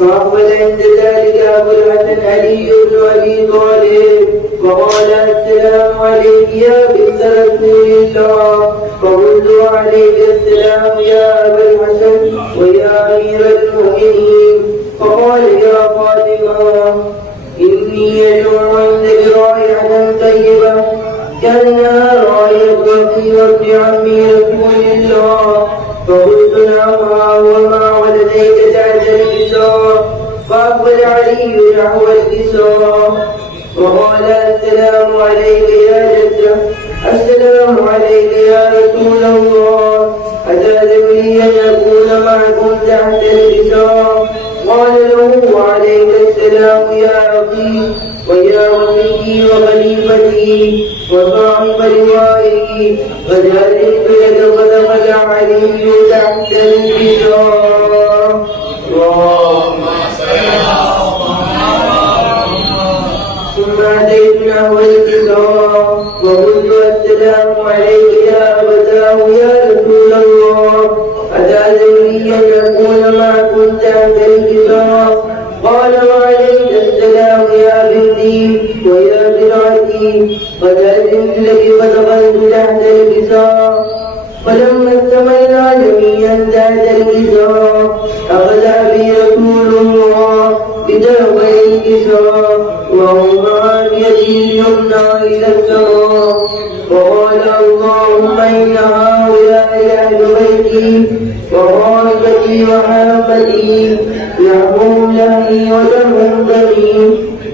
فأقبل عند ذلك أبو الحسن علي بن أبي طالب وقال السلام عليك يا بنت رسول الله. فقلت وعليك السلام يا أبا الحسن ويا أمير المؤمنين. فقال يا فاطمة إني أشم عندك رائحة طيبة كأنها رائحة أخي وابن عمي رسول الله. فقلت نعم وما ولديك تحت الكساء. فأقبل علي نحو الكساء وقال السلام عليك يا جدة. السلام عليك يا رسول الله. أتأذن لي أن أكون معكم تحت الكساء؟ قال له وعليك السلام يا أخي ويا ولي وخليفتي وصاحب لوائي. قد أذنت لك ودخل علي تحت الكساء. اللهم ثم أتيت نحو الكساء وقلت السلام عليك يا أبتاه يا رسول الله. أتأذن لي أن أكون معكم تحت الكساء؟ قال وعليك السلام يا بنتي ويا بناتي. قد أذنت لك ودخلت تحت الكساء. فلما استوينا جميعا تحت الكساء أخذ أبي رسول الله بطرفي الكساء وهما بيده اليمنى إلى السماء وقال اللهم إن هؤلاء أهل بيتي وقرابتي وحابتي لحمهم لحمي ودمهم دمي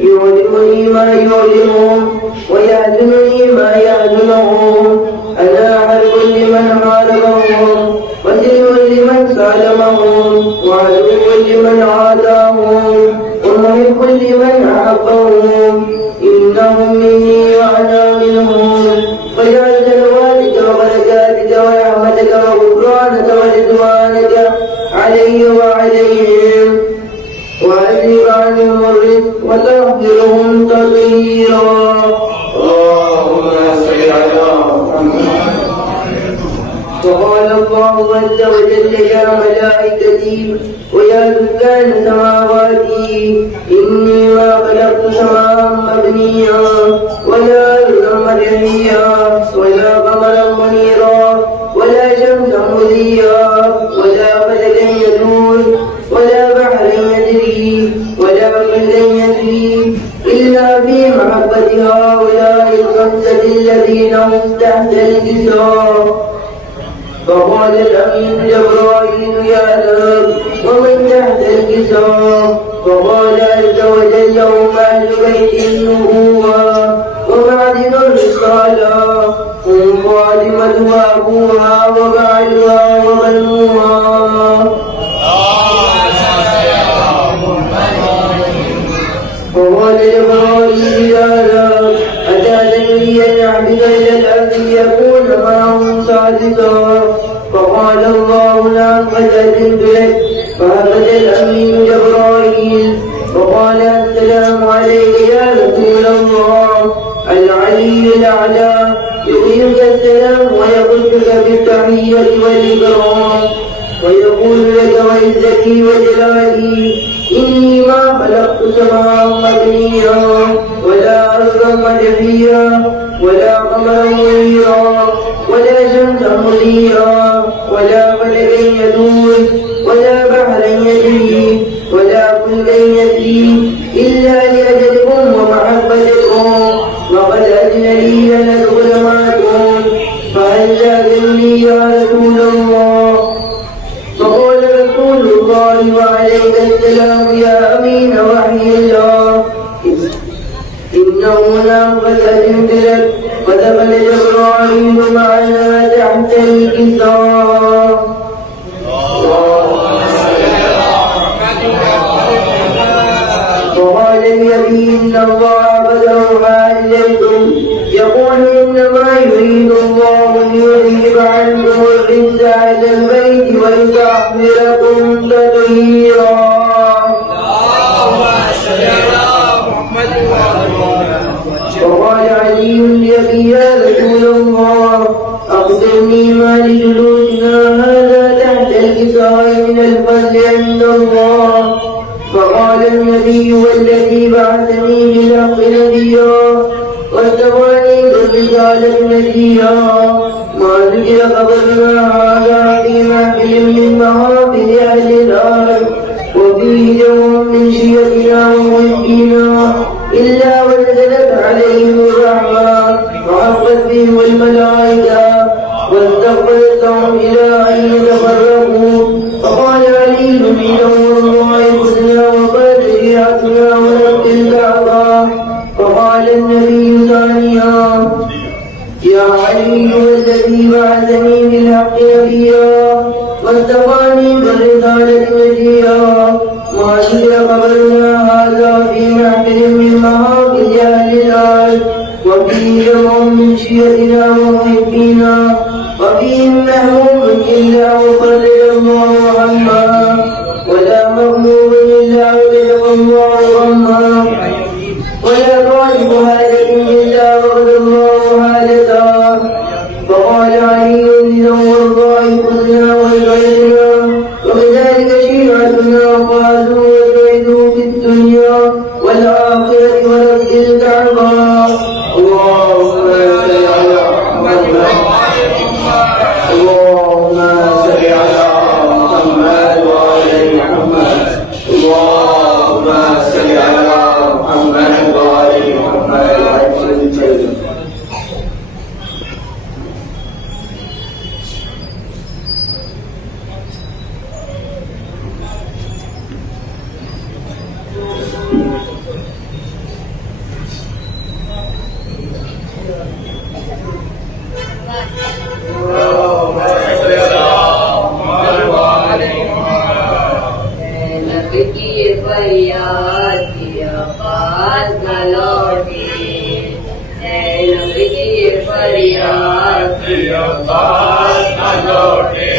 يؤلمني ما يؤلمهم ويحزنني ما يحزنهم. أنا حرب لمن حاربهم وسلم لمن سالمهم وعدو لمن عاداهم ومحب لمن أحبهم. إنهم مني وأنا منهم. فاجعل صلواتك وبركاتك ورحمتك وغفرانك ورضوانك علي وعليهم وأجلب عنهم الرزق وتغفرهم تطهيرا. اللهم صل على محمد. وقال الله عز وجل يا ملائكتي ويا سكان سماواتي إني ما خلقت سماء مبنيا ولا أرضا مرحيا ولا قمرا منيرا ولا شمسا مضيا ولا فلكا يدور ولا بحرا يجري ولا ملكا يجري إلا في محبة هؤلاء الخمسة الذين هم تحت الكساء. فقال الأمين جبرائيل يا رب ومن تحت الكساء؟ فقال عز وجل هم أهل بيت النبوة ومعدن الرسالة هم فاطمة وأبوها وبعلها وبنوها. فقال جبرائيل يا رب أتأذن لي أن أعبد إلى الأرض يكون معهم سادسا؟ فقال الله نعم قد أذنت لك. فهبط الأمين جبرائيل وقال السلام عليك يا رسول الله. العلي الأعلى يقيمك السلام ويقصك بالتحية والإكرام ويقول لك وعزتي وجلالي إني ما خلقت سماء مبنيا ولا أرضا مدحيا ولا قمرا منيرا ولا شمسا مضيا ولا فلكا يدور ولا بحرا يجري ولا كلا يجري إلا لأجلكم ومحبتكم. وقد أذن لي أن أدخل معكم فهل تأذنني يا رسول الله؟ فقال رسول الله وعليك السلام يا أمين وحي الله إنه نام قد أذنت لك. ودخل جبرائيل معنا تحت الكساء. وقال النبي إن الله قد أوحى إليكم يقول إنما يريد الله ليذهب عنكم الرجس أهل البيت ويطهركم تطهيرا. وقال علي لأبي يا رسول الله أخبرني ما لجلوسنا هذا تحت الكساء من الفضل عند الله. فقال النبي والذي بعثني بالحق نبيا واتبعني بالرسالة نبيا ما ذكر خبرنا هذا في محفل من محافل أهل الأرض وفيه يوم من شيعتنا ومحبينا إلا ونزلت عليهم الرحمة وحقت بهم الملائكة واستغفرتهم إلى أن يتفرقوا فقال علي نور الله حسنا وقد شيعتنا ونبت الكعبة فقال النبي ثانيا يا علي والذي بعثني بالحق نبيا واستفاني بالرسالة نبيا ما ذكر قبلنا هذا في محفل من محافل أهل الأرض وفيه يوم من شيعتنا ومحبينا وفيهم محمود إلا وقدر الله عما ولا مغلوب إلا وبلغ الله عما ولا طالب هالة إلا وقد الله هالته فقال علي نور الله حسنا وسعدنا وكذلك شيعتنا قالوا وسعدوا في الدنيا والآخرة ولبس الكعبة اللهم صل على محمد اللهم صل على محمد وعلى محمد اللهم صل على محمد وعلى محمد फरियाद किया पास न लौटे नबी की फरियाद किया पास न लौटे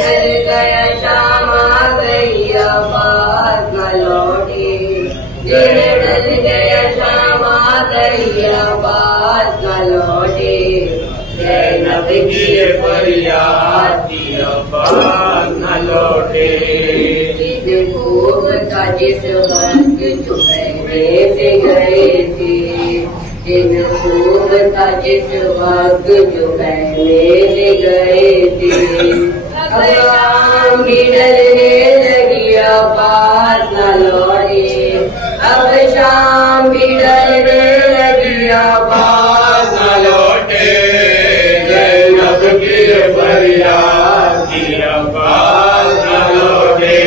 डर गया शाम आ गई पास न लौटे डर गया शाम आ गई पास न लौटे नबी की फरियाद किया पास न लौटे खूब था जिस वक्त चुपने से गए थे जिन खूब था जिस वक्त चुपने से गए थे अब शाम भी डरने लगी पास न लौटे अब शाम भी डरने लगी पास न लौटे जैनब की फरियाद की पास न लौटे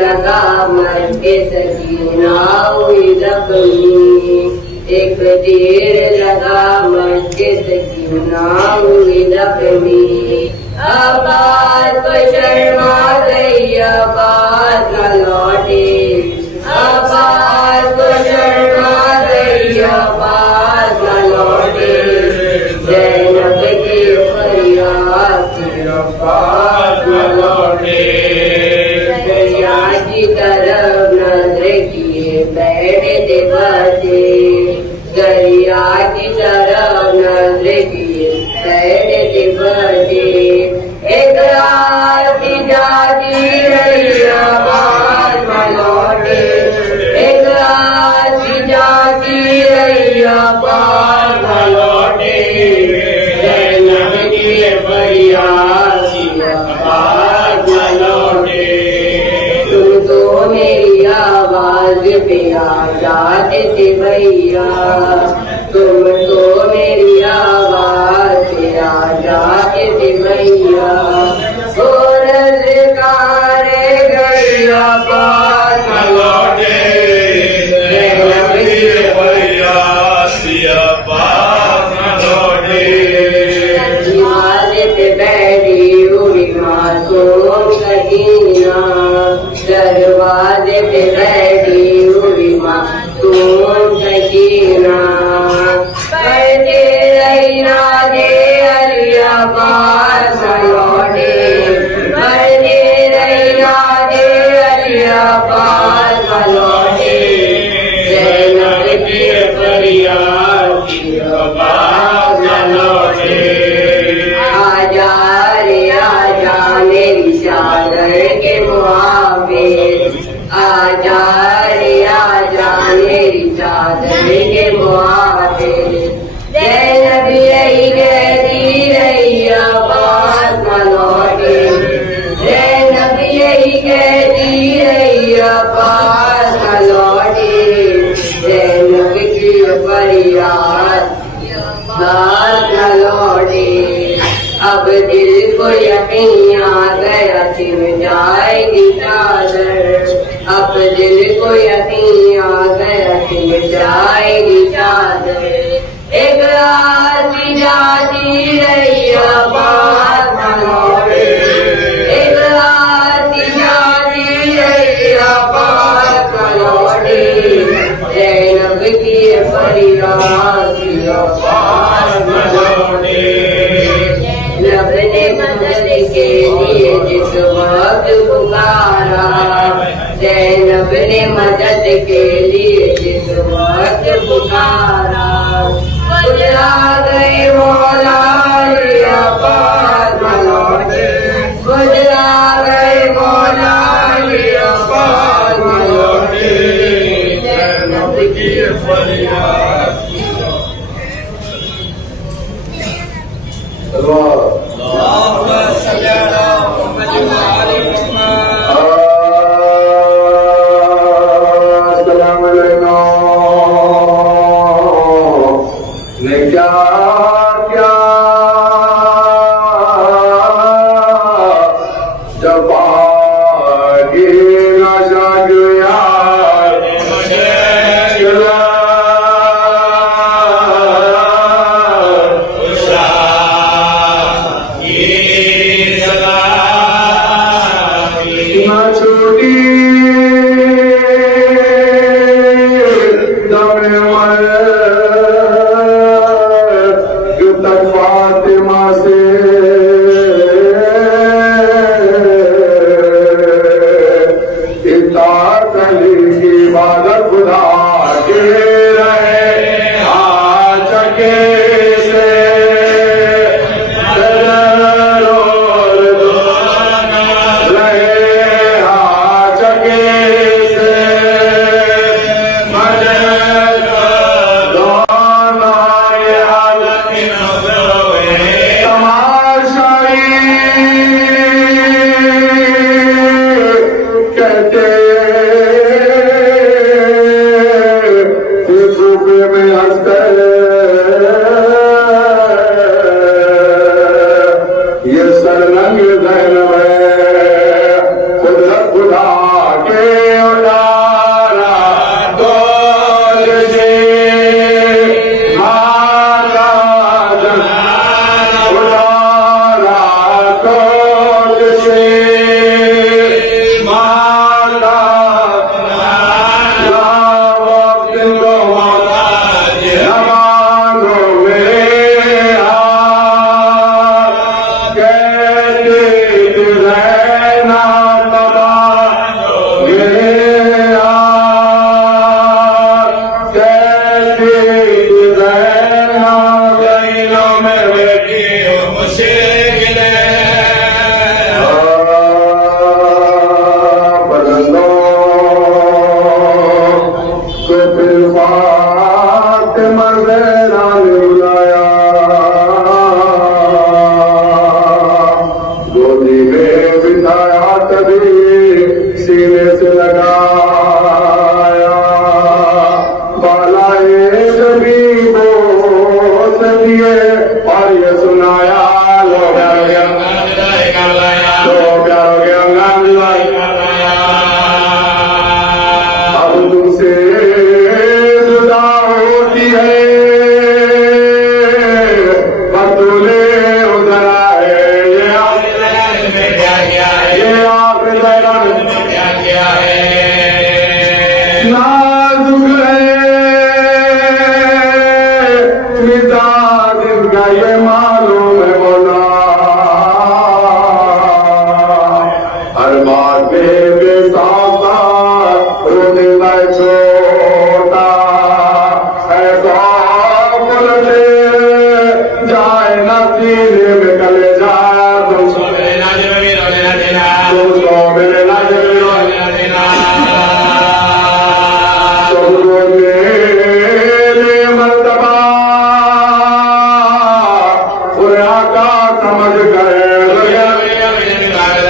लगा मर के सकीना हुई जख्मी एक तीर लगा मर के सकीना हुई जख्मी आबाद को शर्मा गई आबाद न लौटे आबाद को शर्मा गई आबाद न लौटे जैनब की फरियाद की आबाद न लौटे की तरफ नजर किए बैठे बचे दरिया की तरफ नजर किए बैठे बचे एक रात जाती रही आवाज न लौटे एक रात जाती रही आवाज न लौटे जैनब की फरियाद की आवाज न लौटे तो मेरी आवाज पे आ जाते थे भैया तुम तो मेरी आवाज पे आ जाते थे भैया गैया बात न लौटे बैठी हुई मासूम सकीना दरवाजे पे बैठी हुई मासूम सकीना करते रही ना दे अलिया बात न लौटे करते रही ना दे अलिया बात न लौटे जैनब की फरियाद की बात न लौटे आजा रे आजा मेरी शादर के यही कहती रही पास न लौटे, जैनब की फरियाद बात न लौटे। अब दिल को यकीन आ गया सिम जाएगी चादर, अब दिल को यकीन आ गया सिम जाएगी चादर। एक आती जाती रही बात न लौटे, एक आती जाती रही बात न लौटे, जैनब की फरियाद बात न लौटे। रब ने मदद के लिए जिस वक्त पुकारा, जैनब ने मदद के लिए जिस वक्त पुकारा, बुला गए मौला अब्बास न लौटे, बुला गए मौला अब्बास न लौटे, जैनब की फरियाद।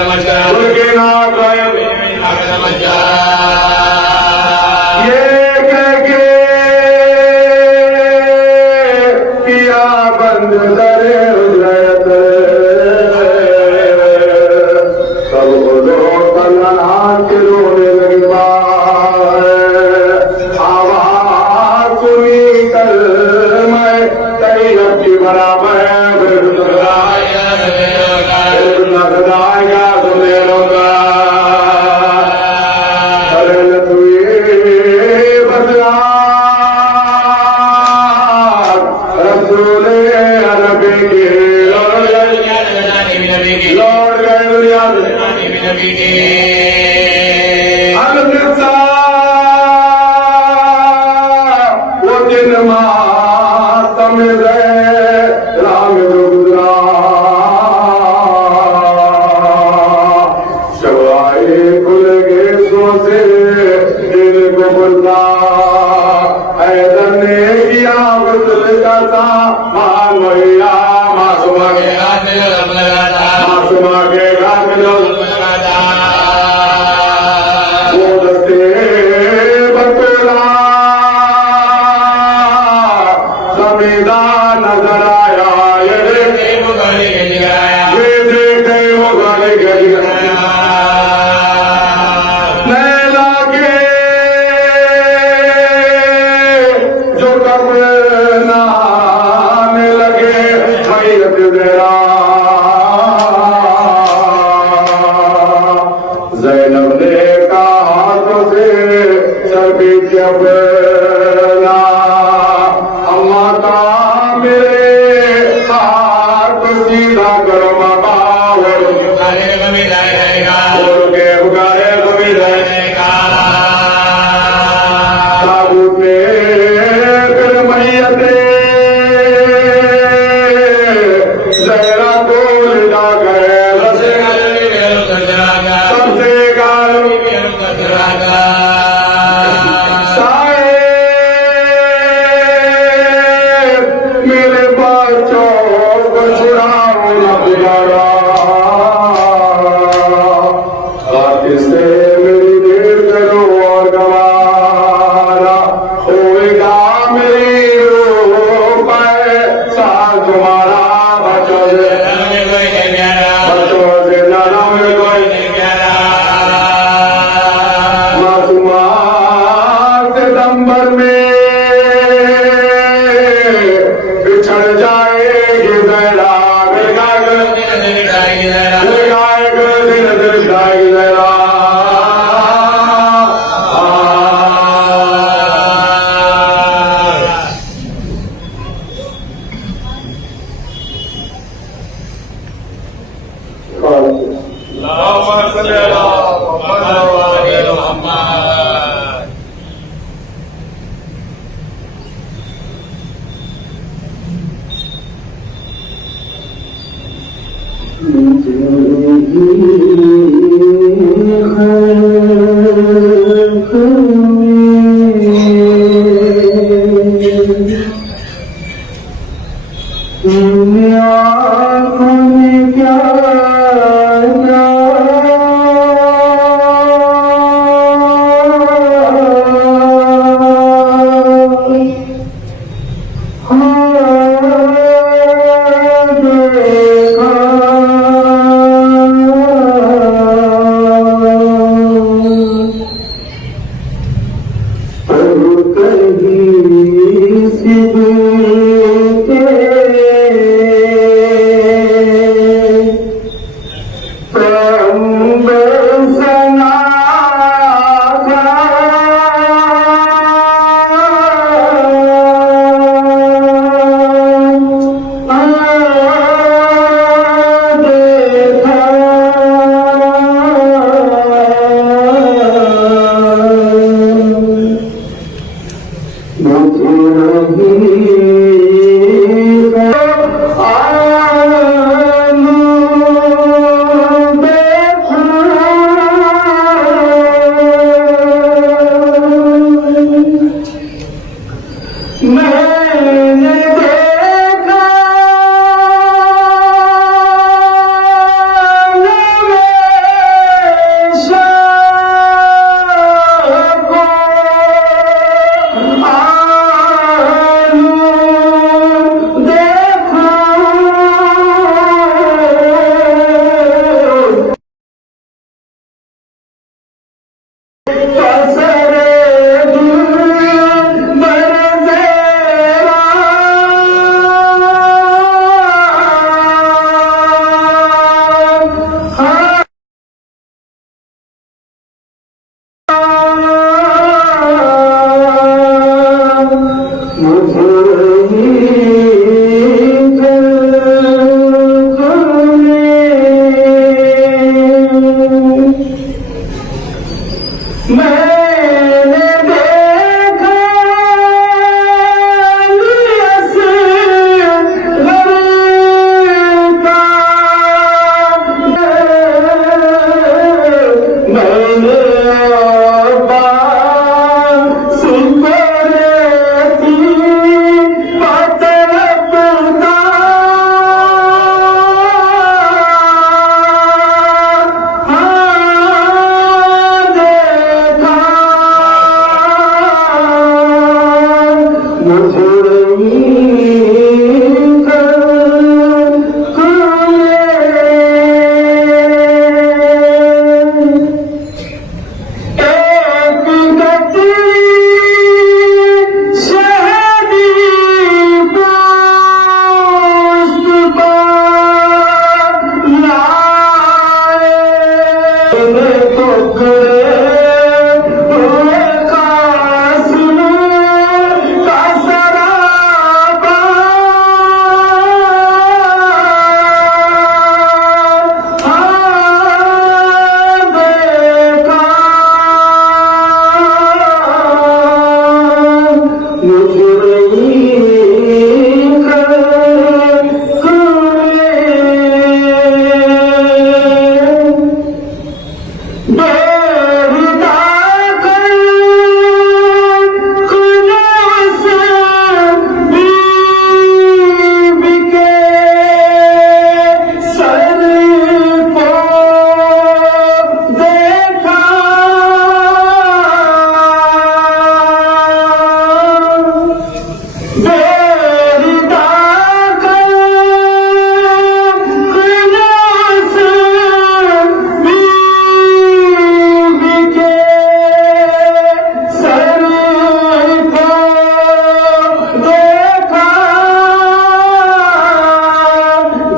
समझ गए ये कह के किया बंद दरे उजरत सब लोग तन्हा के रोने लगी आवाज सुनी कर मैं तेरी रब्बी बराबर नजराया सुने रोगा अरे तुए बदला रसूले अरबी के लौट गए दुनिया वो दिन मातम राम गुजरा शवाए खुल गए सो से दिल को बुला हैदर ने किया वसल का सा मान मैया मासूमा के हाथ वो दस्ते बतला समीदा नजर आया ये देखे वो गाली गया नैला के जो कब्र नहाने लगे मैयत जरा ज़ैनब ने कहा हाथों से सभी जबना अम्मा का मेरे हाथ सीधा करो बाबा और के उगारे कभी रहेगा ताबूत में फिर मैयते जहरा को ले जा गए सबसे गाल साए मेरे बच्चों को छुड़ाओ न बुलारा खातिर से मेरी देर करो और गवारा होएगा मेरी रूह पे साथ तुम्हारा बच्चों से नरम कोई मासूमा सितंबर में बिछड़ जाएगी जरा मैंने देखा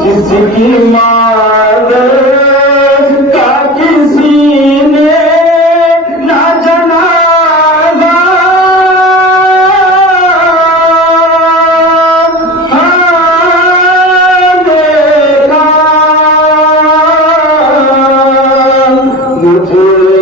जिसकी मार का किसी ने ना जनाजा देखा मुझे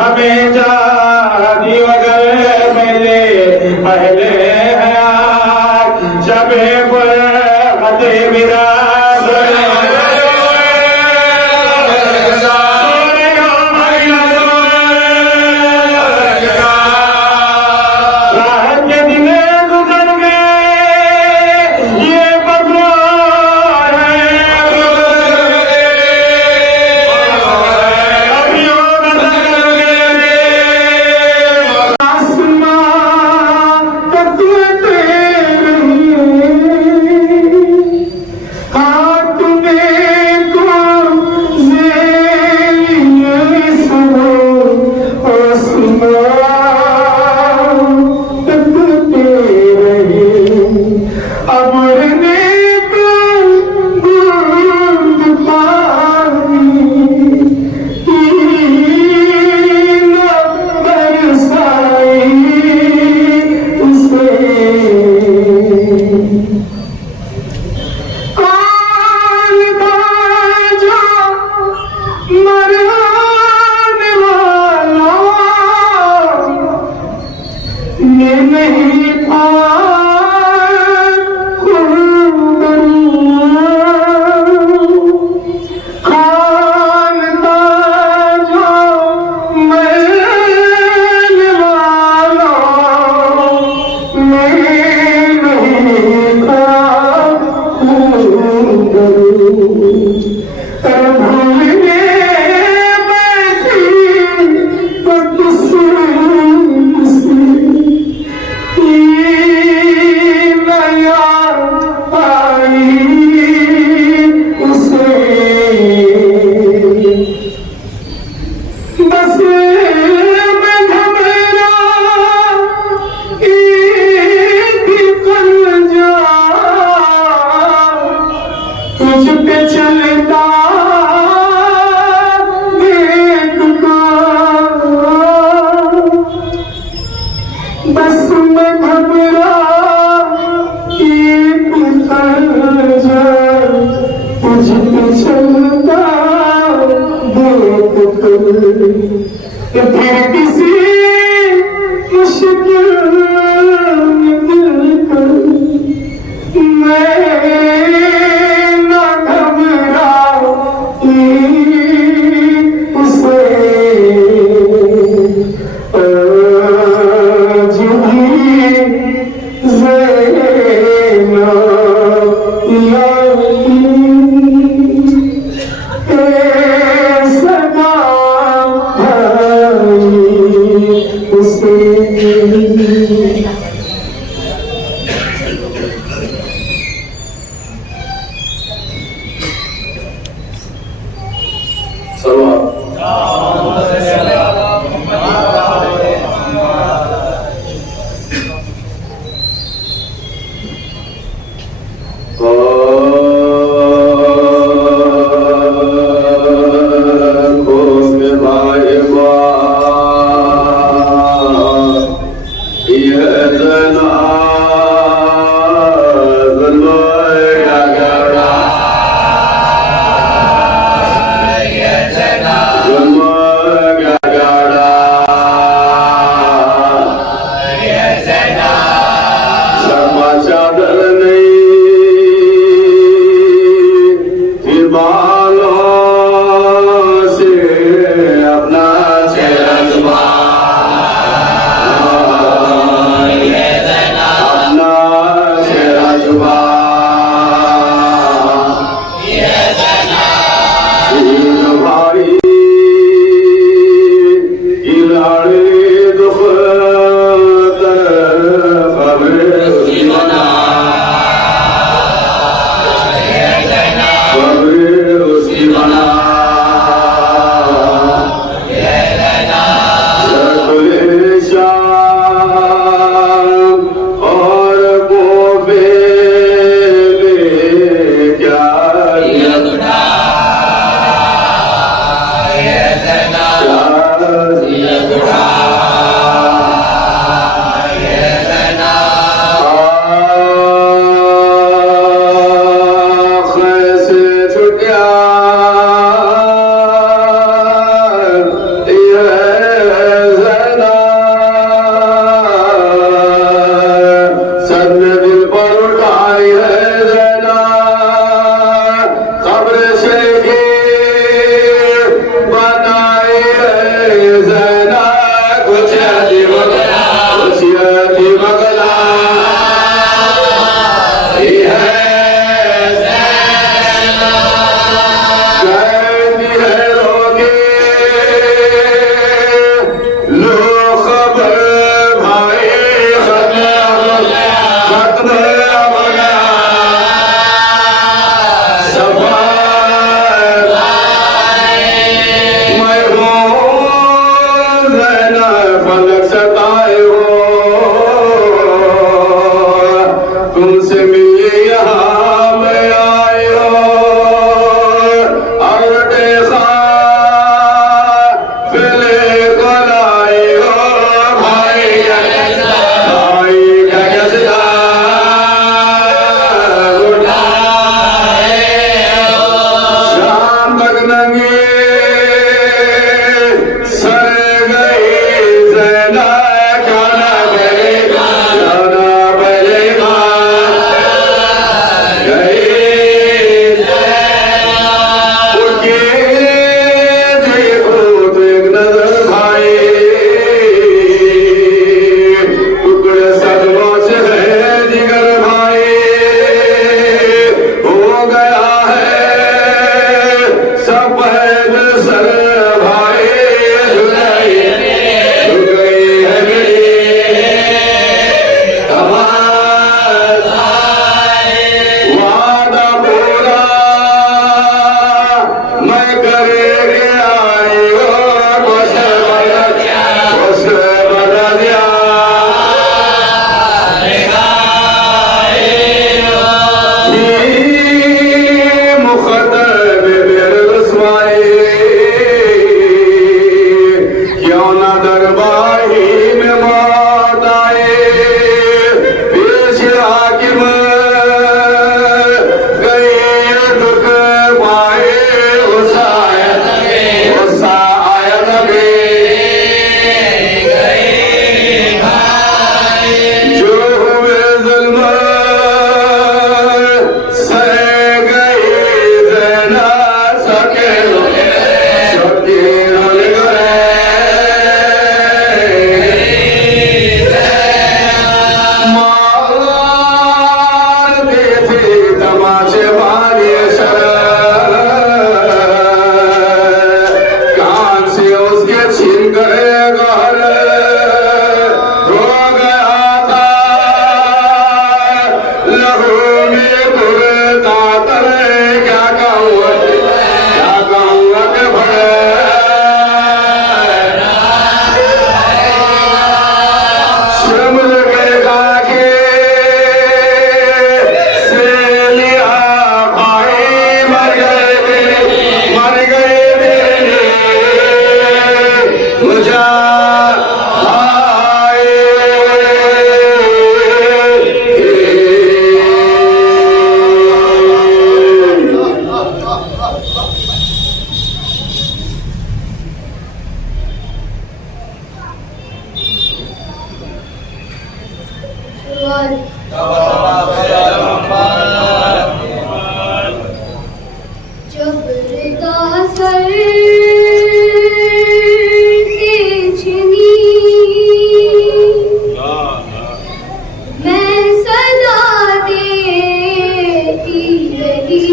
हमें जादी वगैरह मेरे पहले हयात जबे खते मेरा फलक सताए हो, तुमसे मिले यहाँ मैं आए हो। और देखा फिले को लाए हो भाई भाई का कसदा शाम तक नंगे सर गई जना खाना बलेगा गई उनके देखो तो एक नजर भाई टुकड़े सदमों से है जिगर भाई हो गया है सफेद सर भाई झुक गई है मेरी कमाल वादा पूरा मैं करेंगे आई हो खुश बना दिया मुखदर में मेरे रसवाई क्यों ना दरबारी में मौत आए पेश हाकिम गए दुख पाए गुस्सा आया लगे जो हुए जुल्म सह गए देना सके मारते थे तमाशे मारे कान से उसके छीन गए गहल हो गया था लहू में तुरता तरे क्या कहूँ के भरे शर्म लगेगा के से लिया भाई मर गए मुझा जबर का सर से छिनी मैं सदा देती रही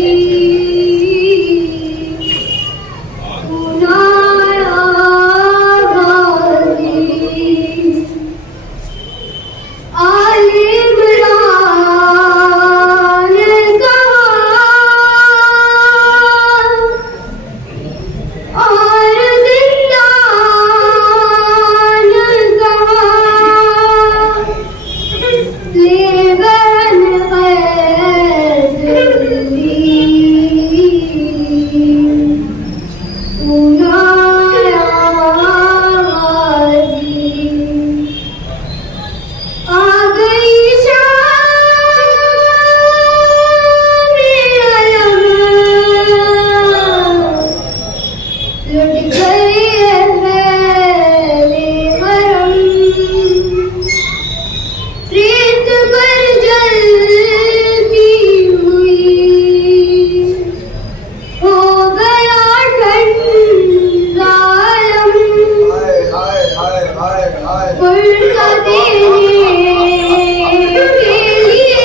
सुनाया गाली आलिम और जिंदान कहा लेबन क़ैदी सुनाया गाली आ गई शाम लुट गई है पहले मरम रेत पर जलती हुई हो गया ठंडा आलम फुर्सत देने के लिए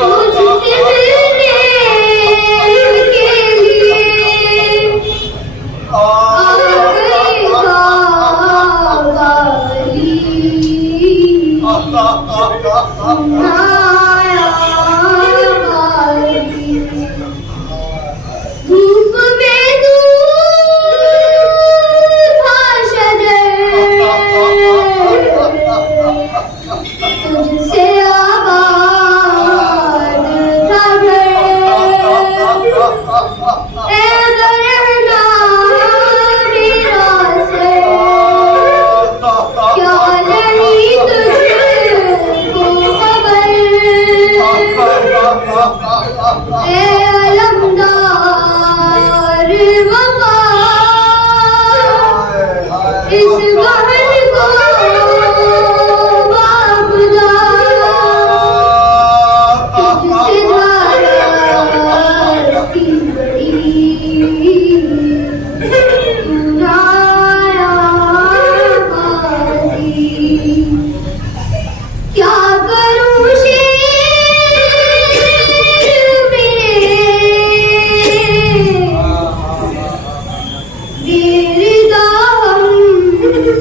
मुझसे मिलने के लिए आ गई गाली सुनाया गाली धूप में दूध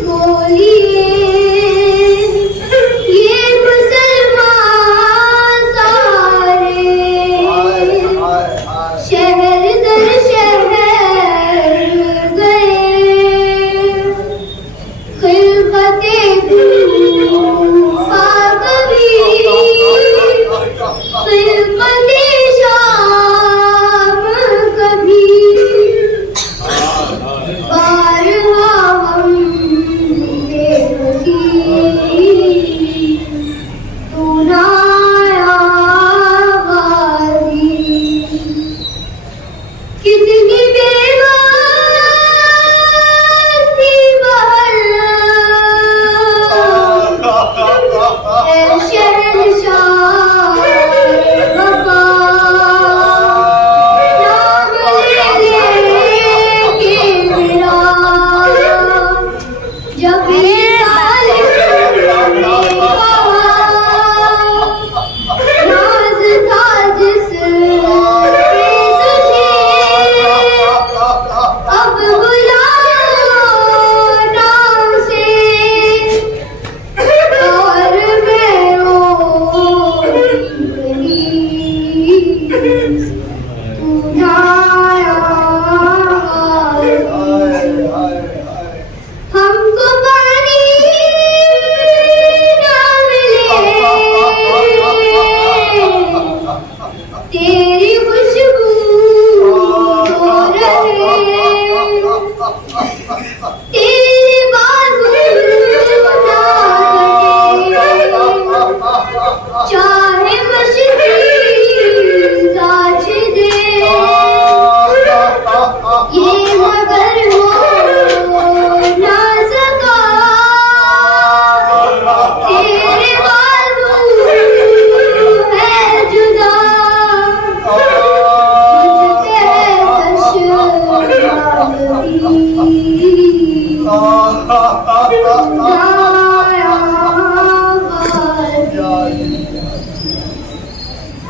बोलिए ये मुसलमान सारे शहर दर शहर गए खिलफते कूफा कभी खिलफते शाम कभी बारहा हम बेबसी तू ना आया गाजी कितनी बेबस थी बहर ऐ शहंशाह वफा नाम ले के मेरा जब ये तालिब ने कहा नाज था जिस पे तुझे अब बुलाओ नाम से और मैं तू ना आया हमको पानी ना मिले तेरी खुशबू हो रहे तेरे बाजू ना कटे चाहे मशरी गाछ दे ये मगर हो ना सका तेरे बाजू है जुदा मुझसे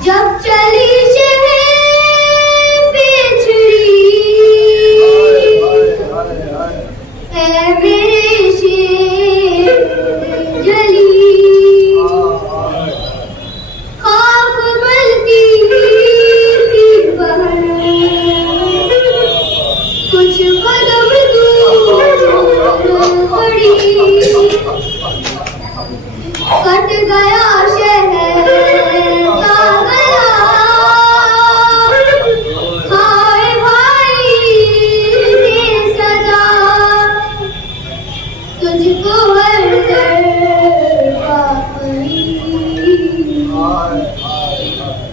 जब चली शहर पे छुरी है मेरे शेर जली खाक मलती थी बहर कुछ कदम दूर पड़ी कट गया शहर का गला हाय भाई ने सजा तुझको हर दरवा पड़ी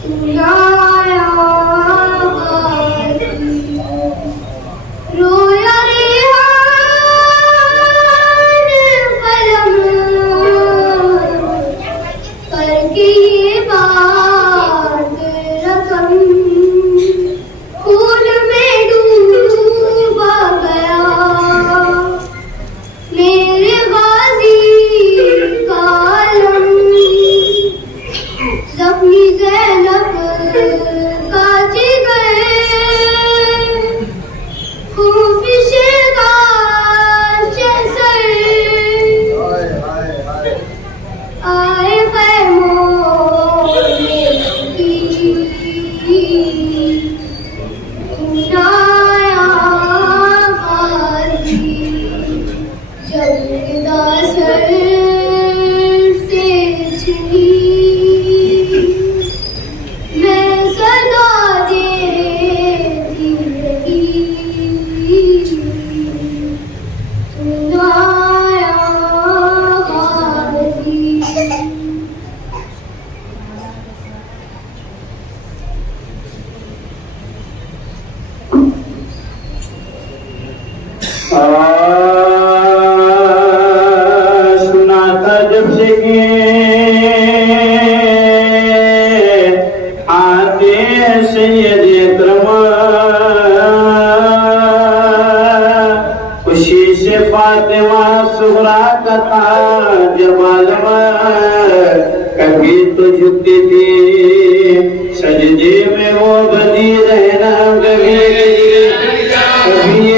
तू ना आया गाजी रोया रेहान कलम करके ये बात रकम खून में डूबा गया मेरे गाजी का अलम जख्मी ज़ैनब का जिगर खूफिशे का चसर आए खैमों में तू ना आया गाजी जब निदा सर से छिनी मैं सदा देती रही तू ना आया गाजी सुना था जब से कि आते सैयद अकरम खुशी से फातिमा सुहरा का ताज मालूम कभी तो झुकती थी सजदे में वो बदी रहना कभी कभी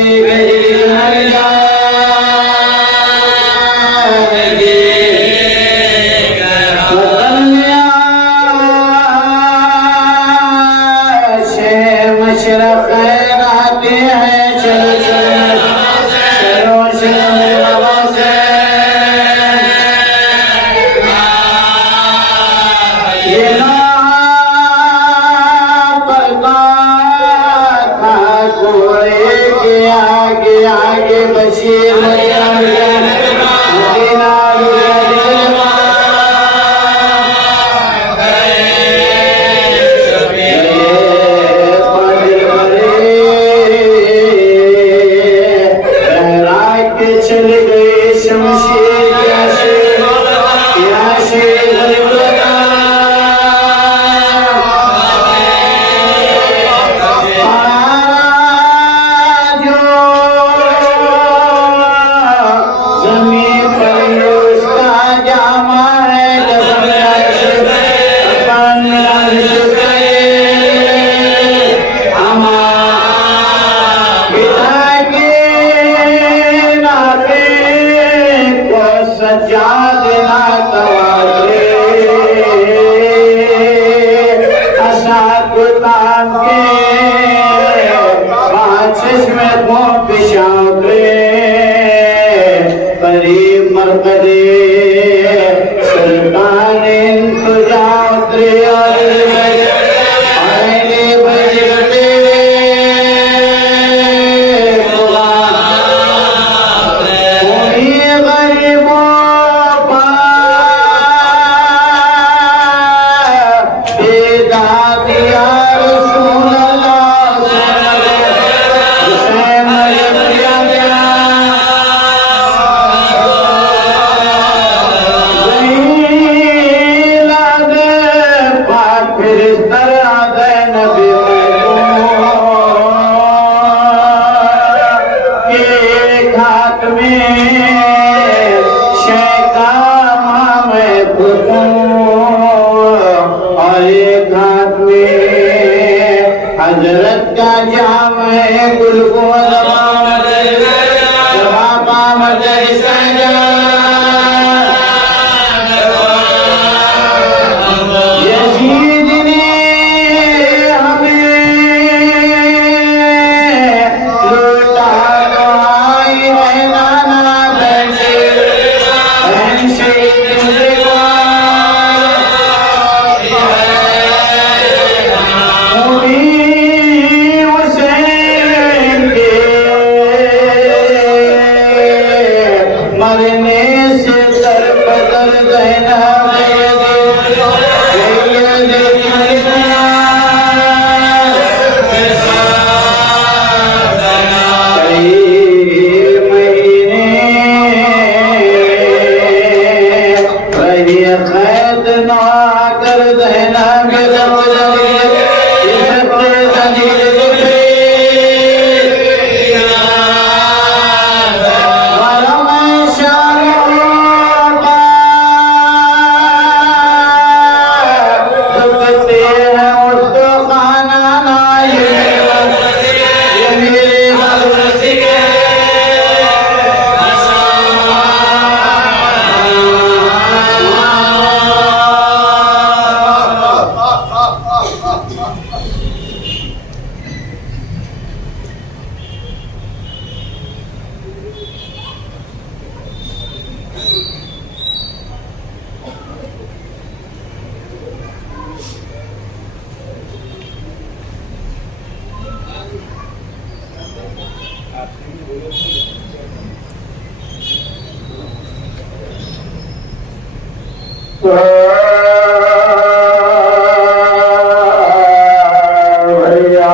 भैया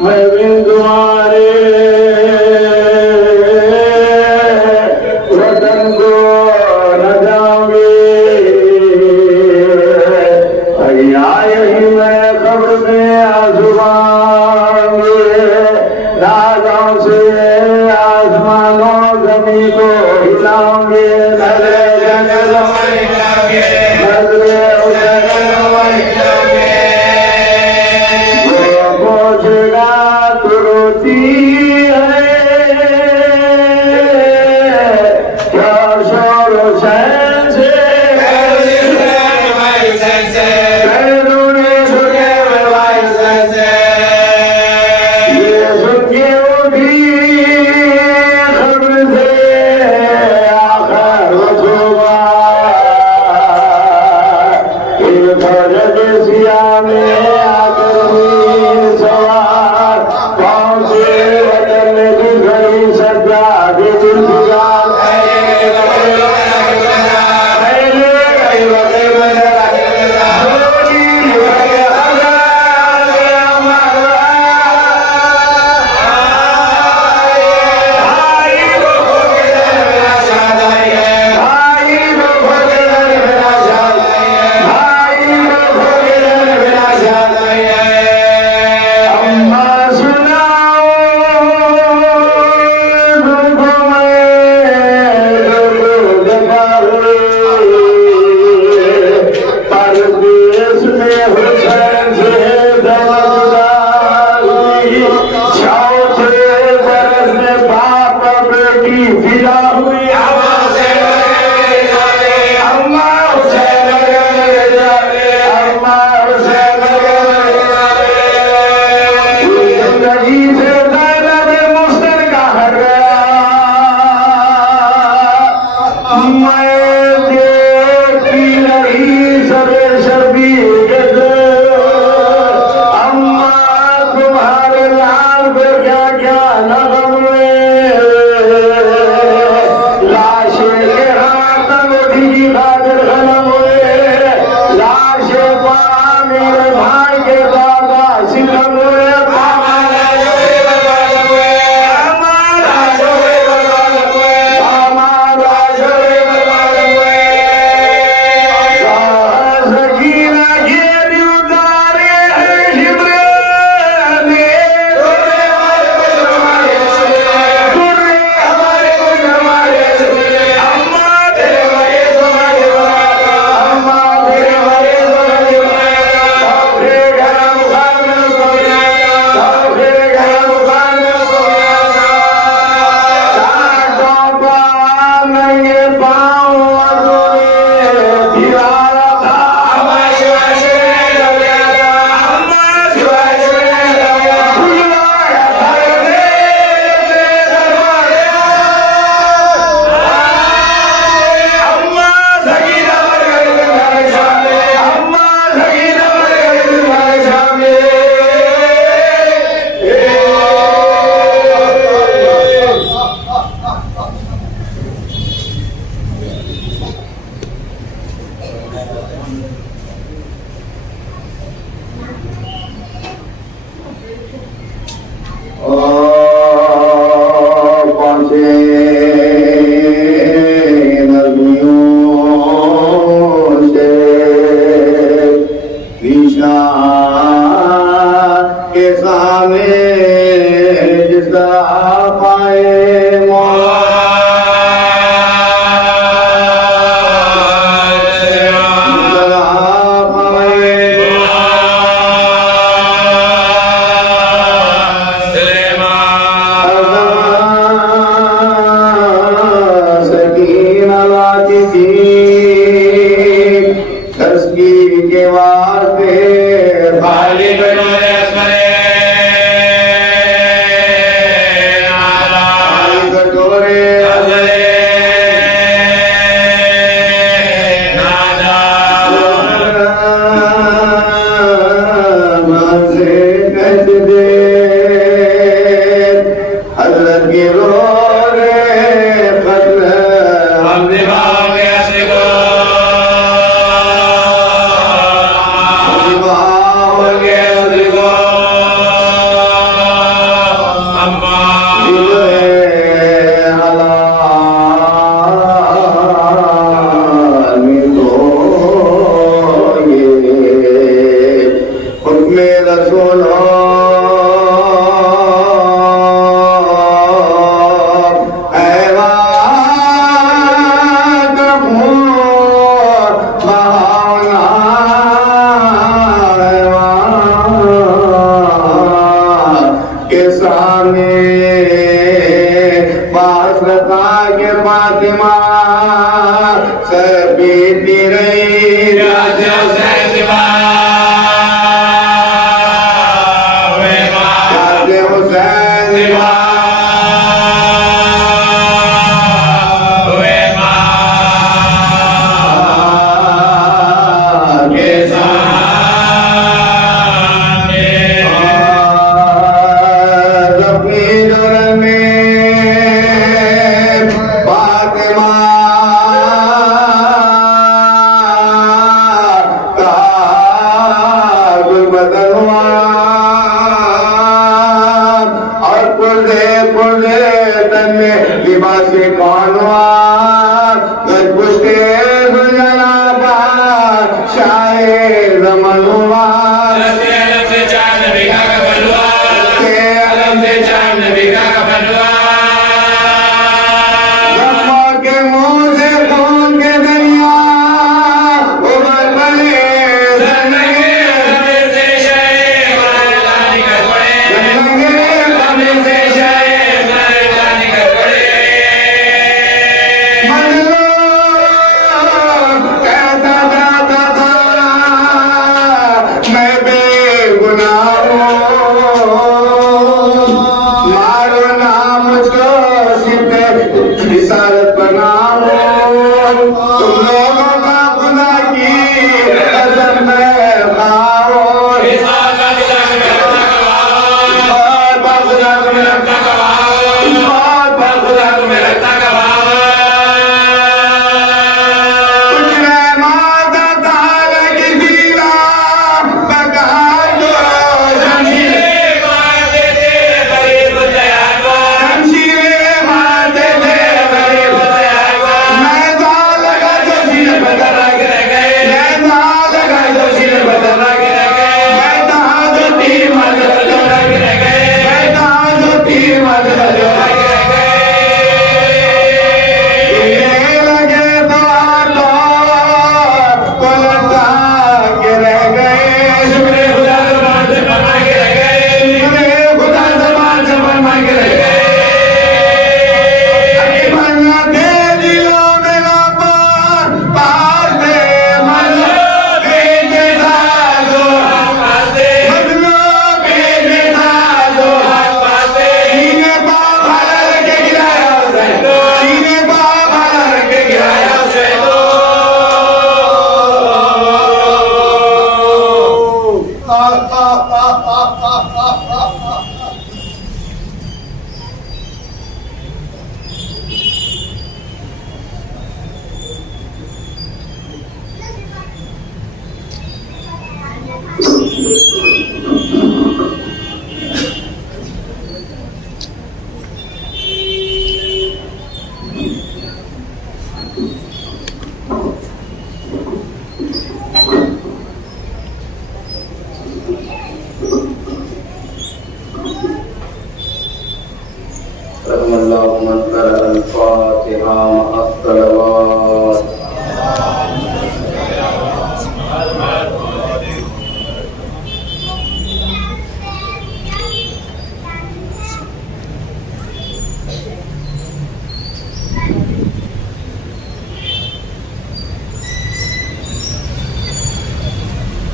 मैं बिन तुम्हारे वतन को न जाऊंगी भैया यही मैं खबर में आसमांगे रागाओं से आसमानों जमीन को हिलाऊंगे के फातिमा सभी तेरे राजा हुसैन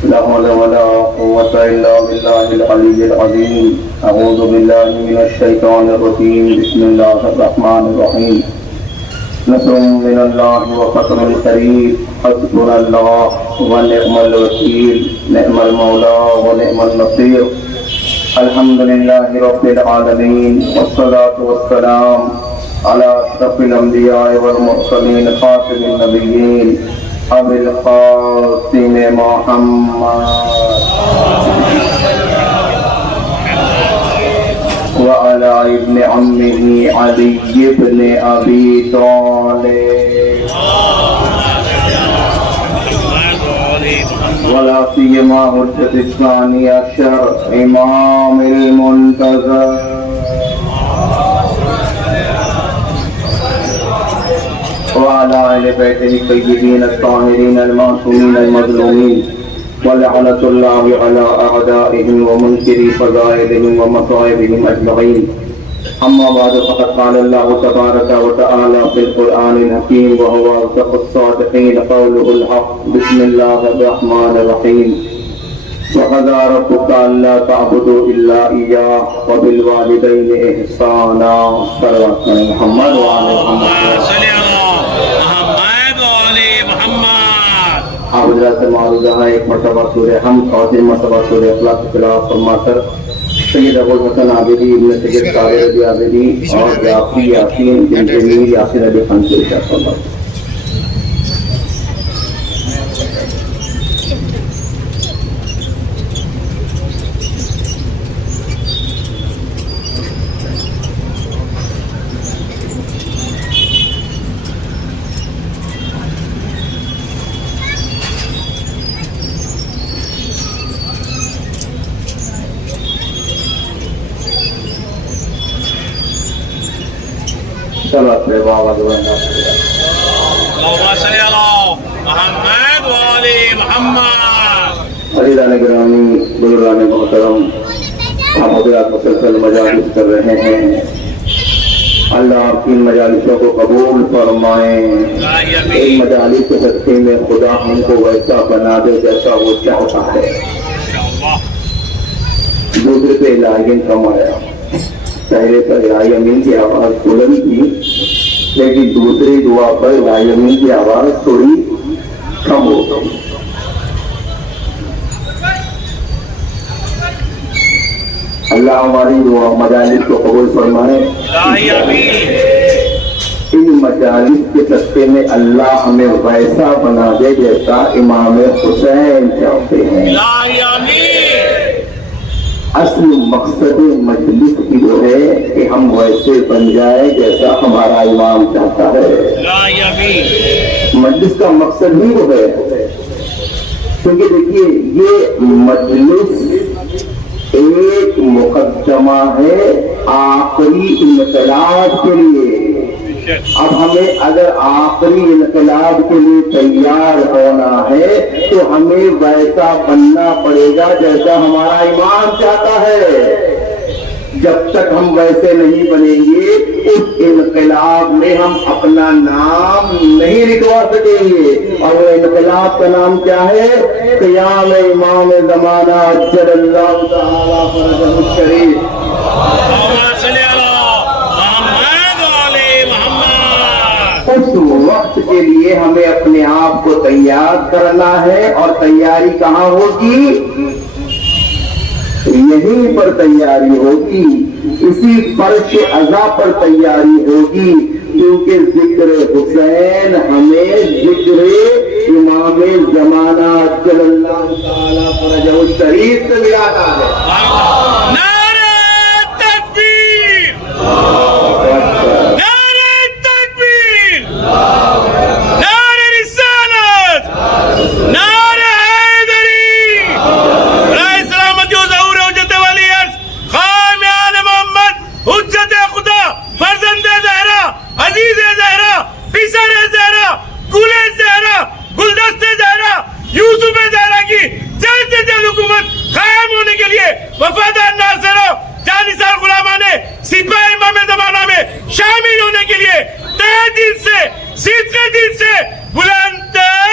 لا حول ولا قوة إلا بالله العلي العظيم. أعوذ بالله من الشيطان الرجيم. بسم الله الرحمن الرحيم. نصر من الله وفتح قريب. حسبنا الله ونعم الوكيل. نعم المولى ونعم النصير. الحمد لله رب العالمين والصلاة والسلام على أشرف الأنبياء والمرسلين خاتم النبيين أبي القاسم محمد وعلى ابن عمه علي بن أبي طالب ولا سيما حجة الثاني عشر إمام المنتظر وعلى آل بيته الطيبين الطاهرين المعصومين المظلومين ولعنة الله على أعدائهم ومنكري فضائلهم ومصائبهم أجمعين. अम्मा बाद फ़क़द क़ाल अल्लाहु तबारक व तआला फ़िल क़ुरआनिल हकीम व हुवा असदक़ुस सादिक़ीन क़ौलुहुल हक़ बिस्मिल्लाहिर रहमानिर रहीम व क़ज़ा रब्बुका अल्ला तअबुदू इल्ला इय्याहु व बिल वालिदैनि इहसाना सल्लल्लाहु अलैहि मुहम्मद व आले मुहम्मद। हाफ़िज़ से मारूज़ा है एक मरतबा सूरह हमद और 3 मरतबा सूरह इखलास की तिलावत फरमाकर सैयद अबुल हसन आबिदी इब्न सैयद कादिर अली आबिदी और जाफरी यासीन बिन जमील यासिर अली खान से इरशाद फरमाया। मजालिस कर रहे हैं, अल्लाह आपकी मजालिसों को कबूल फरमाए। इन मजालिस के सदक़े में खुदा हमको वैसा बना दे जैसा वो चाहता है। दूसरे पे इलाहियन कमाया, पहले पर इलाही अमीन की आवाज बुलंद थी, लेकिन दूसरी दुआ पर इलाही अमीन की आवाज थोड़ी कम हो गई। अल्लाह हमारी दुआ मजालिस को कबूल फरमाए। इन मजालिस के सदक़े में अल्लाह हमें वैसा बना दे जैसा इमाम हुसैन चाहते हैं। असल मकसद मजलिस की वो है कि हम वैसे बन जाए जैसा हमारा इमाम चाहता है। मजलिस का मकसद ही वो है, क्योंकि देखिए ये मजलिस एक मुकद्दमा है आखिरी इनकलाब के लिए। अब हमें अगर आखिरी इनकलाब के लिए तैयार होना है तो हमें वैसा बनना पड़ेगा जैसा हमारा इमाम चाहता है। जब तक हम वैसे नहीं बनेंगे उस इनकलाब में हम अपना नाम नहीं लिखवा सकेंगे। और वो इनकलाब का नाम क्या है? क़ियाम इमाम ज़माना अज्जलल्लाहु तआला फ़रजहु शरीफ। उस वक्त के लिए हमें अपने आप को तैयार करना है, और तैयारी कहाँ होगी? यहीं पर तैयारी होगी, इसी फर्श अज़ा पर तैयारी होगी, क्योंकि जिक्र हुसैन हमें जिक्र इमाम ज़माना अज्जलल्लाहु तआला फ़रजहु शरीफ से मिलाता है। नारे तकबीर, नारे तकबीर, नारे रिसालत, नारे हैदरी, राय सलामती व ज़हूर हुज्जत वाली अर्ज़, ख़ाम आल मोहम्मद, हुज्जत खुदा, फर्जंदे ज़हरा, अज़ीज़े ज़हरा, पिसरे ज़हरा, गुले ज़हरा, गुलदस्ते ज़हरा, यूसुफ ज़हरा की जल्द से जल्द हुकूमत कायम होने के लिए वफादार नाज़िरों, जानिसार गुलामाने सिपाही इमाम ज़माना में शामिल होने के लिए तहे दिल से, सीधे दिल से बुलंदतर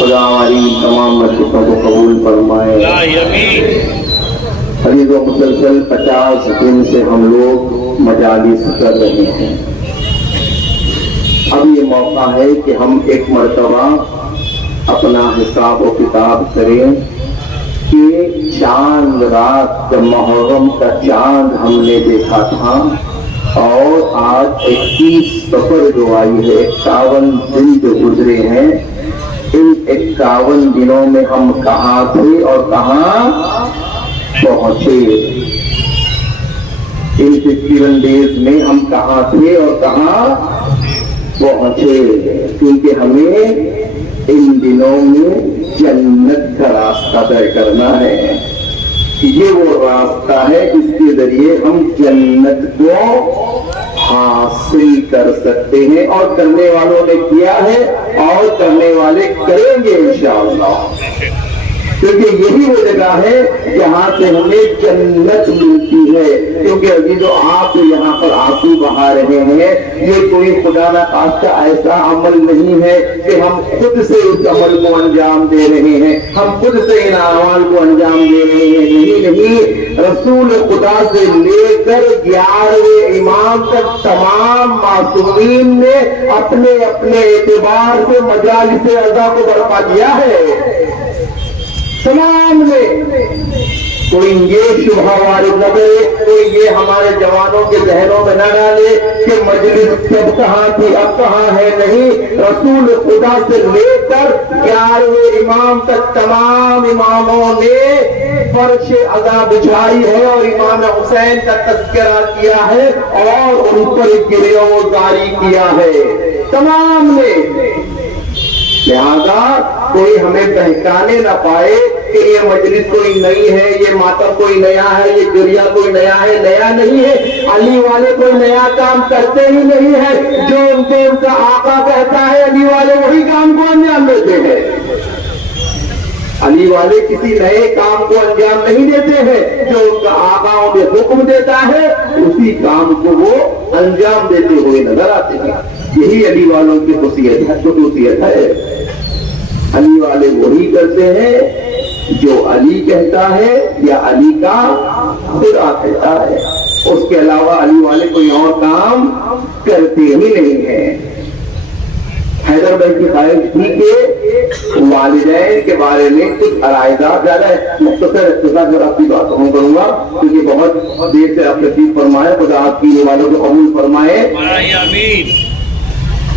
खुदा हमारी तमाम मस्जिदों को कबूल फरमाए। करीब मुसलसल 50 दिन से हम लोग मजालिस कर रहे हैं। अब ये मौका है कि हम एक मर्तबा अपना हिसाब व किताब करें कि चांद रात जब मुहर्रम का चांद हमने देखा था और आज 21 सफर जो आई है, 51 दिन जो गुजरे हैं, इन 51 दिनों में हम कहाँ थे और कहाँ पहुंचे? इन 51 डेज में हम कहाँ थे और कहाँ पहुंचे? क्योंकि हमें इन दिनों में जन्नत का रास्ता तय करना है। ये वो रास्ता है जिसके जरिए हम जन्नत को हासिल कर सकते हैं, और करने वालों ने किया है और करने वाले करेंगे इंशाअल्लाह। क्योंकि यही वो जगह है जहाँ से हमें जन्नत मिलती है। क्योंकि अभी जो आप यहाँ पर आंसू बहा रहे हैं, ये कोई खुदा न खास्ता ऐसा अमल नहीं है कि हम खुद से इस अमल को अंजाम दे रहे हैं, हम खुद से इन अमाल को अंजाम दे रहे हैं। नहीं, रसूल खुदा से लेकर 11वें इमाम तक तमाम मासूमीन ने अपने अपने एतबार से मजालिस अज़ा को बरपा दिया है। तमाम ने कोई ये शुभा वारिद न करे, कोई ये हमारे जवानों के जहनों में न डाले कि मजलिस कब कहाँ थी अब कहाँ है। नहीं, रसूल खुदा से लेकर 11वें इमाम तक तमाम इमामों ने फर्श अज़ा बिछाई है और इमाम हुसैन का तज़किरा किया है और उन पर गिरफ्तारी किया है तमाम ने। लिहाजा कोई हमें बहकाने न पाए कि ये मजलिस कोई नई है, ये मातम कोई नया है, ये गिरिया कोई नया है। नया नहीं है, अली वाले कोई नया काम करते ही नहीं है। जो उनका आका कहता है अली वाले वही काम को अंजाम देते हैं। अली वाले किसी नए काम को अंजाम नहीं देते हैं, जो उनका आका उन्हें हुक्म देता है उसी काम को वो अंजाम देते हुए नजर आते हैं। यही अली वालों की खुसूसियत है। अली वाले वही करते हैं जो अली कहता है या अली का खुदा कहता है। उसके अलावा अली वाले कोई और काम करते ही नहीं है। हैदर भाई की ख्वाहिश थी कि वालिदैन के बारे में कुछ अराइज़ात ज्यादा मुख्तसर आपकी बात करूंगा, क्योंकि बहुत देर से आप नसीब फरमाए, खुदा आपकी वालों को कबूल फरमाए।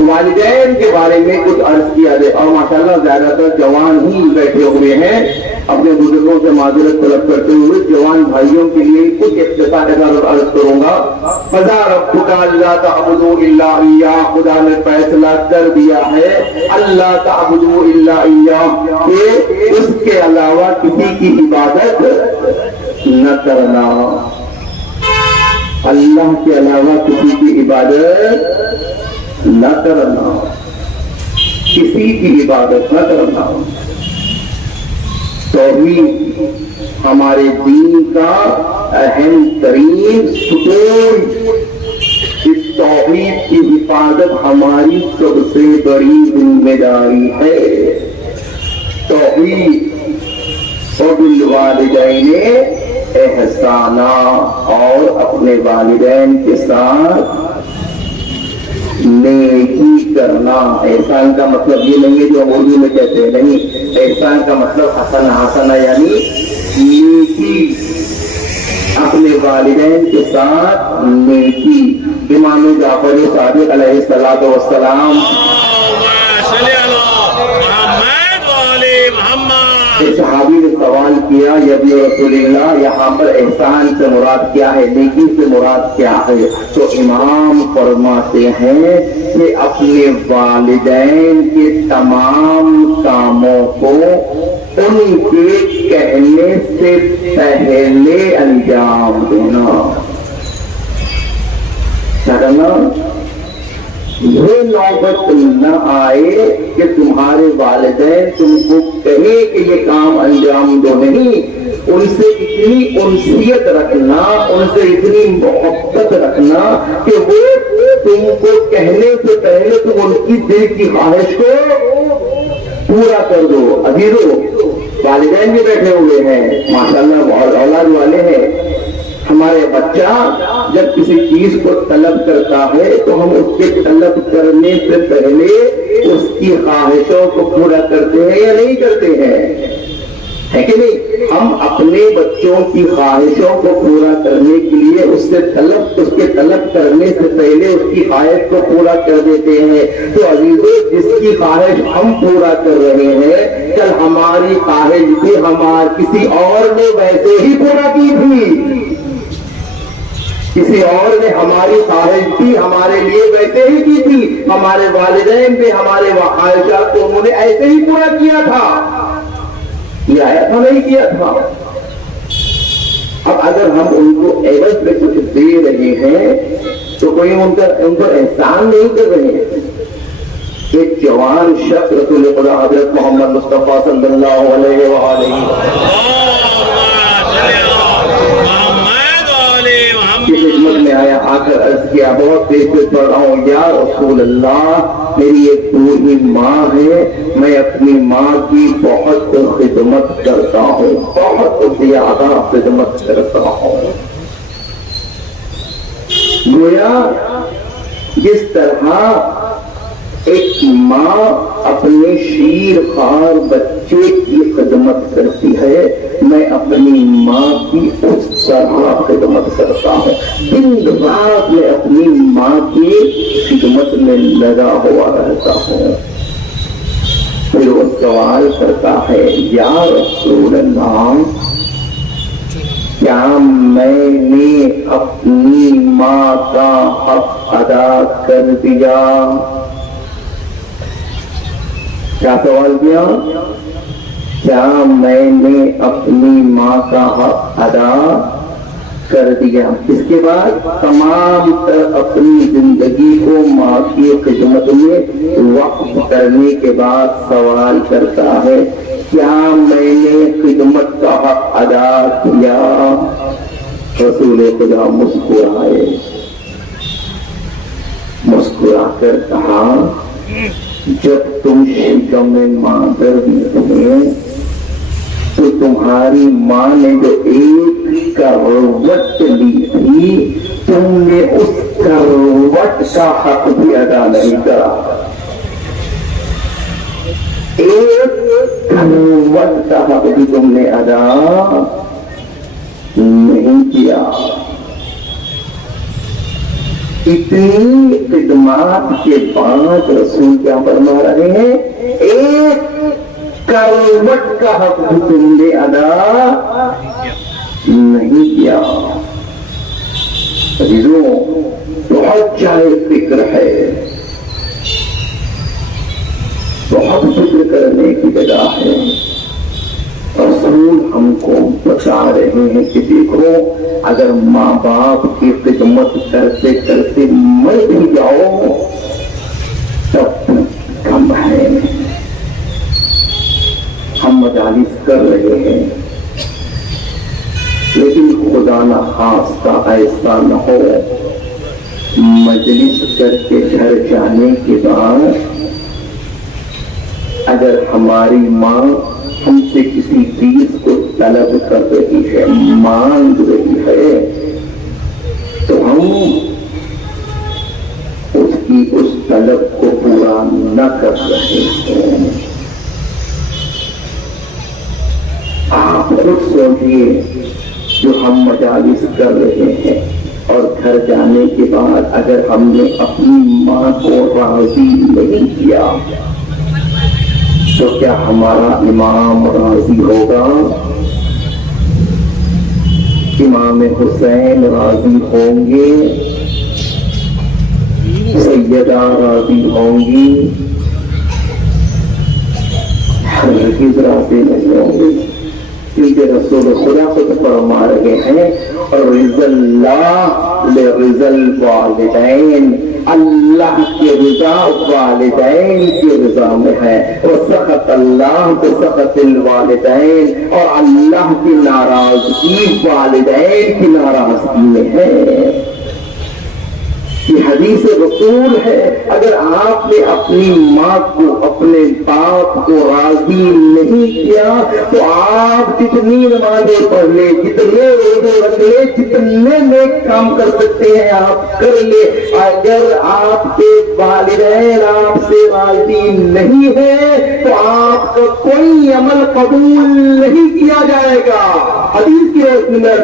वालिदैन के बारे में कुछ अर्ज किया जाए, और माशाल्लाह ज्यादातर जवान ही बैठे हुए हैं। अपने बुजुर्गों से माजरत तलब करते हुए जवान भाइयों के लिए कुछ इख्तिसार अर्ज करूंगा। फज़ा रब्बुका अल्ला तअबुदू इल्ला इय्याह, खुदा ने फैसला कर दिया है अल्लाह तअबुदू इल्ला इय्याह, कि उसके अलावा किसी की इबादत न करना। अल्लाह के अलावा किसी की इबादत न करना, किसी की इबादत न करना। तौहीद हमारे दीन का अहम तरीन सुतून। इस तौहीद की हिफाजत हमारी सबसे बड़ी जिम्मेदारी है। तौहीद और बिल वालिदैन एहसाना, और अपने वालिदैन के साथ नेकी करना। एहसान का मतलब ये नहीं है जो उर्दू में कहते हैं, नहीं। एहसान का मतलब हसना यानी नेकी, अपने वालिदैन के साथ नेकी। इमाम जाफर सादिक अलैहिस्सलातु वस्सलाम सहाबी ने सवाल किया, यब्ने रसूलिल्लाह, यहाँ पर एहसान से मुराद क्या है, नेकी से मुराद क्या है? तो इमाम फरमाते हैं कि अपने वालिदैन के तमाम कामों को उनके कहने से पहले अंजाम देना। ये नौबत न आए कि तुम्हारे वालिदैन तुमको कहे कि ये काम अंजाम दो। नहीं, उनसे इतनी उनसियत रखना, उनसे इतनी मोहब्बत रखना कि वो तुमको कहने से पहले तुम उनकी दिल की ख्वाहिश को पूरा कर दो। अभी तो वालिदैन भी बैठे हुए हैं माशाल्लाह, औलाद वाले हैं। हमारे बच्चा जब किसी चीज को तलब करता है तो हम उसके तलब करने से पहले उसकी ख्वाहिशों को पूरा करते हैं या नहीं करते हैं, है कि नहीं? हम अपने बच्चों की ख्वाहिशों को पूरा करने के लिए उसके तलब करने से पहले उसकी ख्वाहिश को पूरा कर देते हैं। तो अजीजों, जिसकी ख्वाहिश हम पूरा कर रहे हैं, कल हमारी ख्वाहिश भी किसी और ने वैसे ही पूरा की थी। किसी और ने हमारी ख्वाहिश भी हमारे लिए वैसे ही की थी। हमारे वालिदैन भी हमारे ख्वाहिशात को उन्होंने ऐसे ही पूरा किया था, किया था नहीं किया था। अब अगर हम उनको एवज में कुछ दे रहे हैं तो कोई उनको एहसान नहीं कर रहे हैं। एक जवान शख्स रसूल खुदा हजरत मोहम्मद मुस्तफा सल्लल्लाहु अलैहि वसल्लम की खिदमत में आया, आकर अर्ज किया, बहुत तेज से पढ़ रहा हूँ, या रसूल अल्लाह मेरी एक बूढ़ी माँ है, मैं अपनी माँ की बहुत खिदमत करता हूँ, बहुत ज्यादा खिदमत करता हूँ। गोया जिस तरह एक माँ अपने शीरखार बच्चे की खिदमत करती है, मैं अपनी माँ की उस तरह खिदमत करता हूँ। दिन रात मैं अपनी माँ की खिदमत में लगा हुआ रहता हूँ। फिर वो सवाल करता है, या रसूल अल्लाह क्या मैंने अपनी माँ का हक अदा कर दिया? क्या सवाल किया? क्या मैंने अपनी माँ का हक अदा कर दिया? इसके बाद तमाम तर अपनी जिंदगी को माँ की खिदमत में वक्फ करने के बाद सवाल करता है, क्या मैंने खिदमत का हक अदा किया? रसूल खुदा मुस्कुराए, मुस्कुराकर कहा, जब तुम शिकम में मादर में थे तो तुम्हारी माँ ने जो एक करवट ली थी, तुमने उस करवट का हक भी अदा नहीं करा। एक करवट का हक भी तुमने अदा नहीं किया। इतनी खिदमत के बाद रसूल क्या फरमा रहे हैं, एक करवट का हक भी तुमने अदा नहीं किया। अजीजों, बहुत चाहे फिक्र है, बहुत फिक्र करने की जगह है। रसूल हमको बता रहे हैं कि देखो, अगर माँ बाप की खिदमत करते करते मर भी जाओ तब कम है। हम मजालिस कर रहे हैं, लेकिन खुदा न खास्ता ऐसा न हो मजलिस करके घर जाने के बाद अगर हमारी माँ हमसे किसी चीज को तलब कर रही है, मांग रही है, तो हम उसकी उस तलब को पूरा न कर रहे हैं। आप खुद सोचिए, जो हम मजालिस कर रहे हैं और घर जाने के बाद अगर हमने अपनी माँ को राजी नहीं किया तो क्या हमारा इमाम राजी होगा? इमाम हुसैन राजी होंगे? सैयदा राजी होंगी? हरगिज़ राजी नहीं होंगे, क्योंकि रसूल खुदा खुद फरमा रहे हैं, रिज़ल वालिदैन, अल्लाह की रिज़ा वालिदैन की रिज़ा में है, और सख़त अल्लाह तो सख़तिल वालिदैन, और अल्लाह की नाराजगी वालिदैन की नाराजगी में है। ये हदीस रसूल है। अगर आपने अपनी माँ को, अपने बाप को राजी नहीं किया तो आप जितनी नमाजें पढ़ ले, जितने रोजे रख ले, जितने नेक काम कर सकते हैं आप कर ले, अगर आपके वालिदैन आपसे राजी नहीं है तो आपका कोई अमल कबूल नहीं किया जाएगा। हदीस की रोशनी में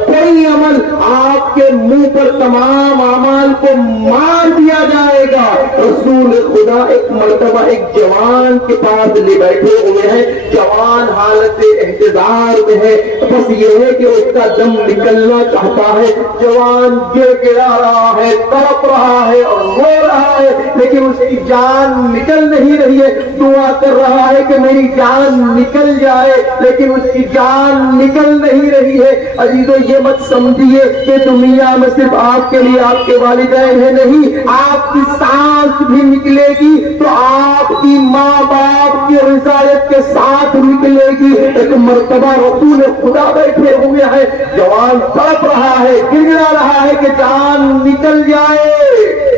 कोई अमल आपके मुंह पर तमाम अमाल को मार दिया जाएगा। रसूल खुदा एक मर्तबा एक जवान के पास ले बैठे हुए हैं, जवान हालत इंतजार में है, बस ये है कि उसका दम निकलना चाहता है, जवान गिरा रहा है, तड़प रहा है और रो रहा है, लेकिन उसकी जान निकल नहीं रही है। दुआ कर रहा है कि मेरी जान निकल जाए, लेकिन उसकी जान निकल नहीं रही रही है। अजीजों, ये मत समझिए कि दुनिया में सिर्फ आपके लिए आपके वालिदैन है, नहीं, आपकी सांस भी निकलेगी तो आपकी माँ बाप की रिसायत के साथ निकलेगी। एक मर्तबा रसूल खुदा बैठे हुए हैं, जवान तड़प रहा है, गिड़गिड़ा रहा है कि जान निकल जाए,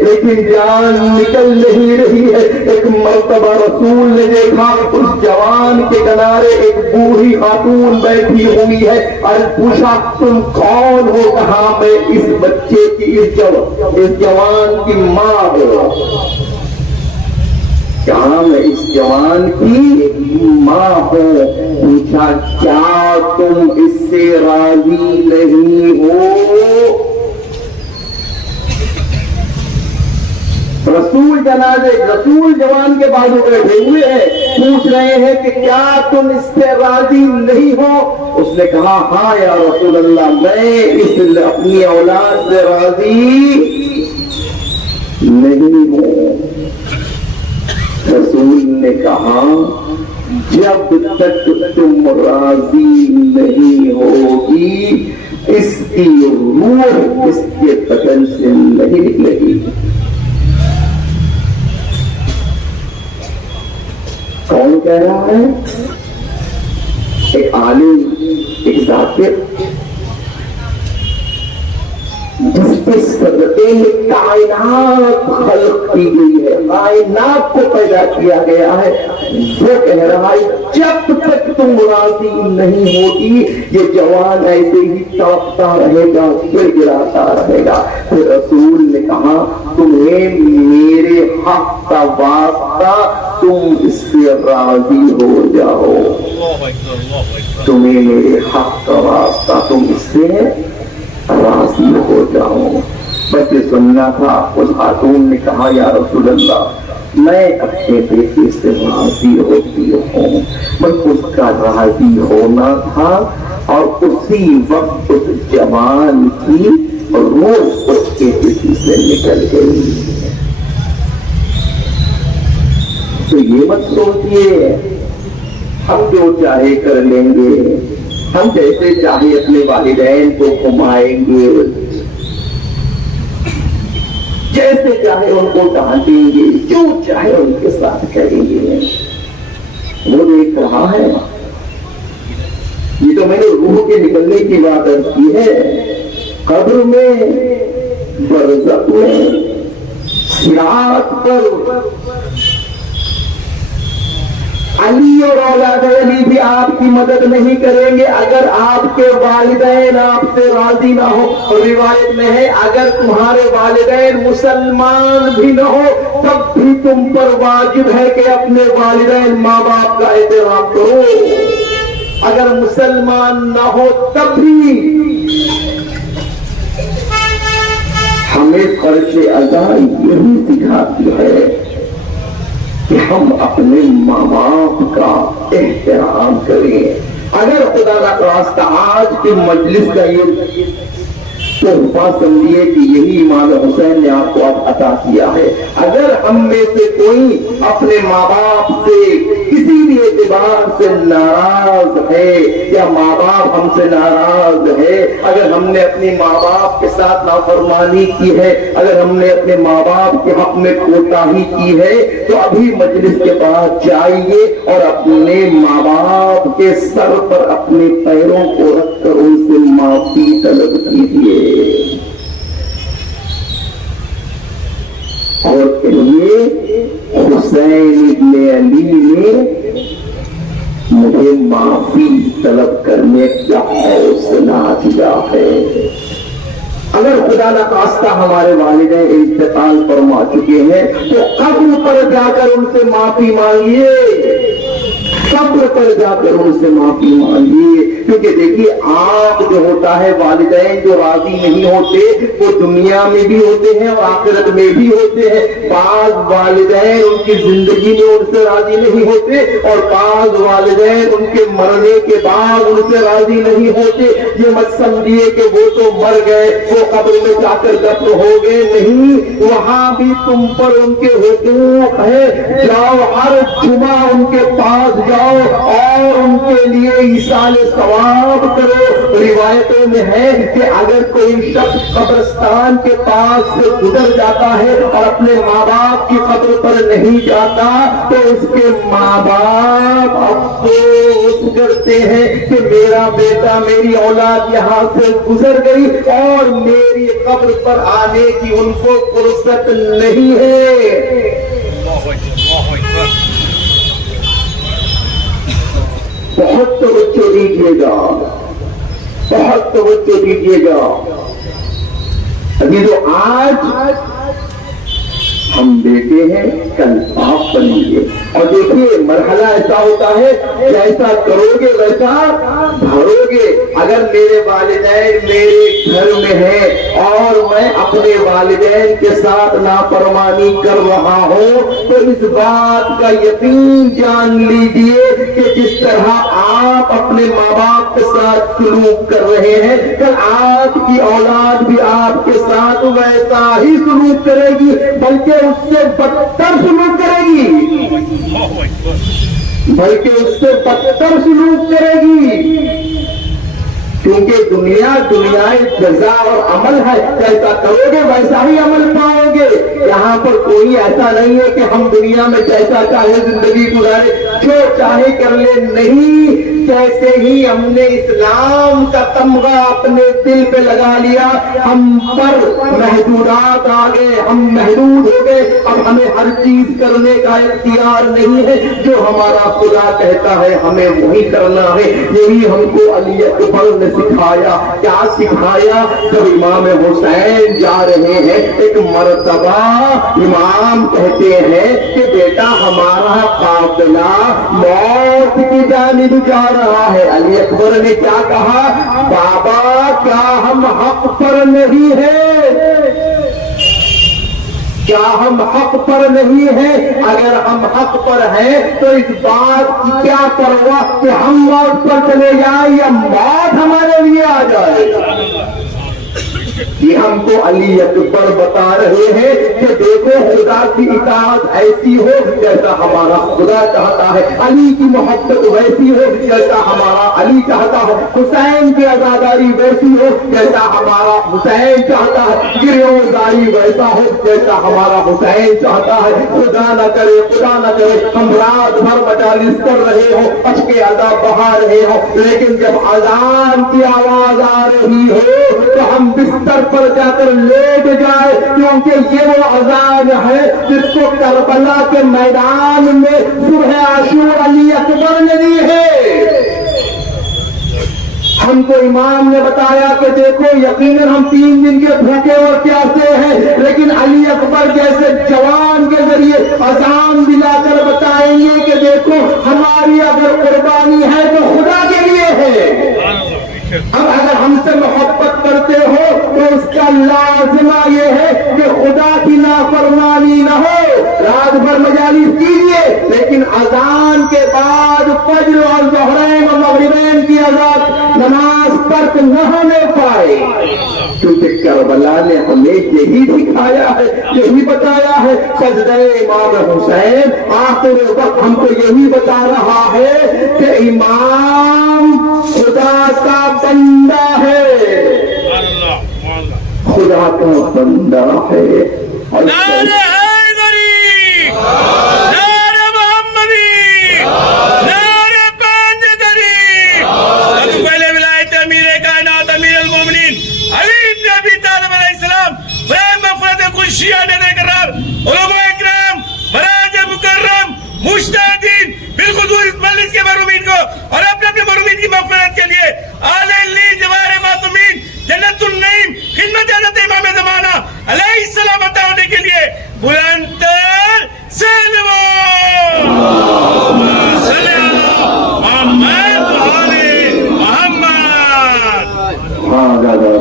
लेकिन जान निकल नहीं रही है। एक मर्तबा रसूल ने देखा उस जवान के किनारे एक बूढ़ी खातून बैठी हुई है और पूछा, तुम कौन हो? कहा, मैं इस बच्चे की, इस जवान की माँ हो। कहा, मैं इस जवान की माँ हूँ। पूछा, क्या तुम इससे राजी नहीं हो? रसूल जवान के बाजू बैठे हुए हैं, पूछ रहे हैं कि क्या तुम इससे राजी नहीं हो? उसने कहा, हाँ या रसूल अल्लाह, मैं इस अपनी औलाद से राजी नहीं हूँ। रसूल ने कहा, जब तक तुम राजी नहीं होगी इसकी रूह इसके बदन से नहीं निकलेगी। कौन कह रहा है? एक आलिम, एक जाकिर, जिसके सदक़े में कायनात खल्क़ की गई है, कायनात को पैदा किया गया है, वो कह रहा है, जब तक तुम राजी नहीं होगी ये जवान ऐसे ही तड़पता रहेगा, गिड़गिड़ाता रहेगा। फिर रसूल ने कहा, तुम्हें मेरे हक का वास्ता, तुम इससे राजी हो जाओ। तुम्हें मेरे हक का वास्ता, तुम इससे राजी हो जाओ। बस ये सुनना था। उस खातून ने कहा, या रसूल अल्लाह, मैं अपने बेटे से राजी होती हूँ, बस उसका राजी होना था। और उसी वक्त उस जवान की रूह उसके जिस्म से निकल गई। तो ये मत सोचिए हम जो चाहे कर लेंगे, हम जैसे चाहे अपने वालिदैन को घुमाएंगे, जैसे चाहे उनको डांटेंगे, जो चाहे उनके साथ करेंगे। वो देख रहा है, ये तो मैंने रूह के निकलने की बात अर्ज की है। कब्र में, बरज़ख में, सिरात पर अली और औलाद अली भी आपकी मदद नहीं करेंगे अगर आपके वालिदैन आपसे राजी ना हो। और रिवायत में है, अगर तुम्हारे वालिदैन मुसलमान भी न हो तब भी तुम पर वाजिब है कि अपने वालिदैन माँ बाप का एहतराम करो। अगर मुसलमान ना हो तब भी हमें फर्ज़ अज़ा यही सिखाती है कि हम अपने माँ बाप का एहतराम करें। अगर खुदा का रास्ता आज के मजलिस का ये तोहफा समझिए कि यही इमाम हुसैन ने आपको अब अता किया है। अगर हम में से कोई अपने माँ बाप से किसी भी एतबार से नाराज है या माँ बाप हमसे नाराज है, अगर हमने अपने माँ बाप के साथ नाफरमानी की है, अगर हमने अपने माँ बाप के हक में कोताही की है, तो अभी मजलिस के बाद जाइए और अपने माँ बाप के सर पर अपने पैरों को रखकर उनसे माफी तलब कीजिए और कहिए, हुसैन इब्ने अली ने मुझे माफी तलब करने का हौसला दिया है। अगर खुदा न खास्ता हमारे वालिदैन इंतकाल फरमा चुके हैं तो कब्र पर जाकर उनसे माफी मांगिए, कब्र पर जाकर उनसे माफी मांगिए। क्योंकि देखिए, आप जो होता है, वालिदैन जो राजी नहीं होते वो दुनिया में भी होते हैं और आखिरत में भी होते हैं। बाज वालिदैन उनकी जिंदगी में उनसे राजी नहीं होते और बाज वालिदैन उनके मरने के बाद उनसे राजी नहीं होते। ये मत समझिए कि वो तो मर गए, वो कब्र में जाकर दफन हो गए, नहीं, वहां भी तुम पर उनके हुकूक है। जाओ, हर जुमा उनके पास जाओ और उनके लिए ईसाले सवाल जवाब करो। रिवायतों में है कि अगर कोई शख्स कब्रिस्तान के पास से गुजर जाता है और अपने माँ बाप की कब्र पर नहीं जाता तो उसके माँ बाप अफसोस करते हैं कि मेरा बेटा, मेरी औलाद यहाँ से गुजर गई और मेरी कब्र पर आने की उनको फुर्सत नहीं है। बहुत तवज्जो दीजिएगा, बहुत तवज्जो दीजिएगा। अभी तो आज हम बेटे हैं, कल बाप बनेंगे। और देखिए मरहला ऐसा होता है, जैसा करोगे वैसा भरोगे। अगर मेरे वालिदैन मेरे घर में हैं और मैं अपने वालिदैन के साथ नाफरमानी कर रहा हूं तो इस बात का यकीन जान लीजिए कि जिस तरह आप अपने माँ बाप के साथ सलूक कर रहे हैं, कल आपकी औलाद भी आपके साथ वैसा ही सलूक करेगी, बल्कि उससे बदतर सलूक करेगी, बल्कि उससे बदतर सलूक करेगी। क्योंकि दुनिया जजा और अमल है, जैसा करोगे वैसा ही अमल पाओगे। यहाँ पर कोई ऐसा नहीं है कि हम दुनिया में जैसा चाहे जिंदगी गुजारे, जो चाहे कर ले, नहीं। जैसे ही हमने इस्लाम का तमगा अपने दिल पे लगा लिया, हम पर महदूदात आ गए, हम महदूद हो गए। अब हमें हर चीज करने का इख्तियार नहीं है, जो हमारा खुदा कहता है हमें वही करना है। यही हमको अली अकबर ने सिखाया। क्या सिखाया? जब इमाम हुसैन जा रहे हैं, एक मर्तबा इमाम कहते हैं कि बेटा हमारा काफिला मौत की जानिब जा रहा है। अली अकबर ने क्या कहा? बाबा क्या हम हक पर नहीं है? क्या हम हक पर नहीं है? अगर हम हक पर हैं तो इस बात की क्या परवाह कि हम मौत पर चले जाए या मौत हमारे लिए आ जाए। ये हमको अली अकबर बता रहे हैं कि देखो खुदा की इताअत ऐसी हो जैसा हमारा खुदा चाहता है, अली की मोहब्बत वैसी हो जैसा हमारा अली चाहता है, हुसैन की आजादारी वैसी हो जैसा हमारा हुसैन चाहता है, गिरफ्तारी वैसा हो जैसा हमारा हुसैन चाहता है। खुदा न करे, खुदा न करे हम रात भर मजालिस कर रहे हो, अचके अज़ाब बहा रहे हो, लेकिन जब अज़ान की आवाज आ रही हो तो हम बिस्तर पर जाकर लेट जाए, क्योंकि ये वो अजान है जिसको करबला के मैदान में सुबह आशूर अली अकबर ने दी है। हमको इमाम ने बताया कि देखो यकीनन हम 3 दिन के भूखे और प्यासे हैं, लेकिन अली अकबर जैसे जवान के जरिए अजान दिलाकर बताएंगे कि देखो हमारी अगर कुर्बानी है तो खुदा के लिए है। अब अगर हमसे मोहब्बत करते हो तो उसका लाजिमा ये है कि खुदा की नाफरमानी न हो। रात भर मजालिस कीजिए, लेकिन अजान के बाद फज्र और ज़ोहरैन और मगरिबैन की अज़ान नमाज तर्क न होने पाए, क्योंकि करबला ने हमें यही दिखाया है, यही बताया है। सजदे इमाम हुसैन आखिर वक्त हमको यही बता रहा है कि इमाम खुदा का बंदा है, खुदा का बंदा है। और नारे हैदरी, नारे मोहम्मदी, नारे पांजदरी। सबसे पहले विलायत अमीर कायनात अमीर अल मोमिनीन अली इब्न अबी तालिब अलैहिस्सलाम मग़फ़िरत खुशियां देने करार उलमा इकराम बराज मुकर्रम मुश्तादीन बिलखुसूस इस मजलिस के महरूमीन को और अपने अपने महरूमीन की मग़फ़िरत के लिए आले ली जवारे मासूमीन जन्नतुन नईम खिदमत हज़रत इमाम ज़माना अलैहिस्सलाम अता होने के लिए बुलंदतर सलवात सल्लल्लाहु मोहम्मद वाले मोहम्मद। हाँ दादा,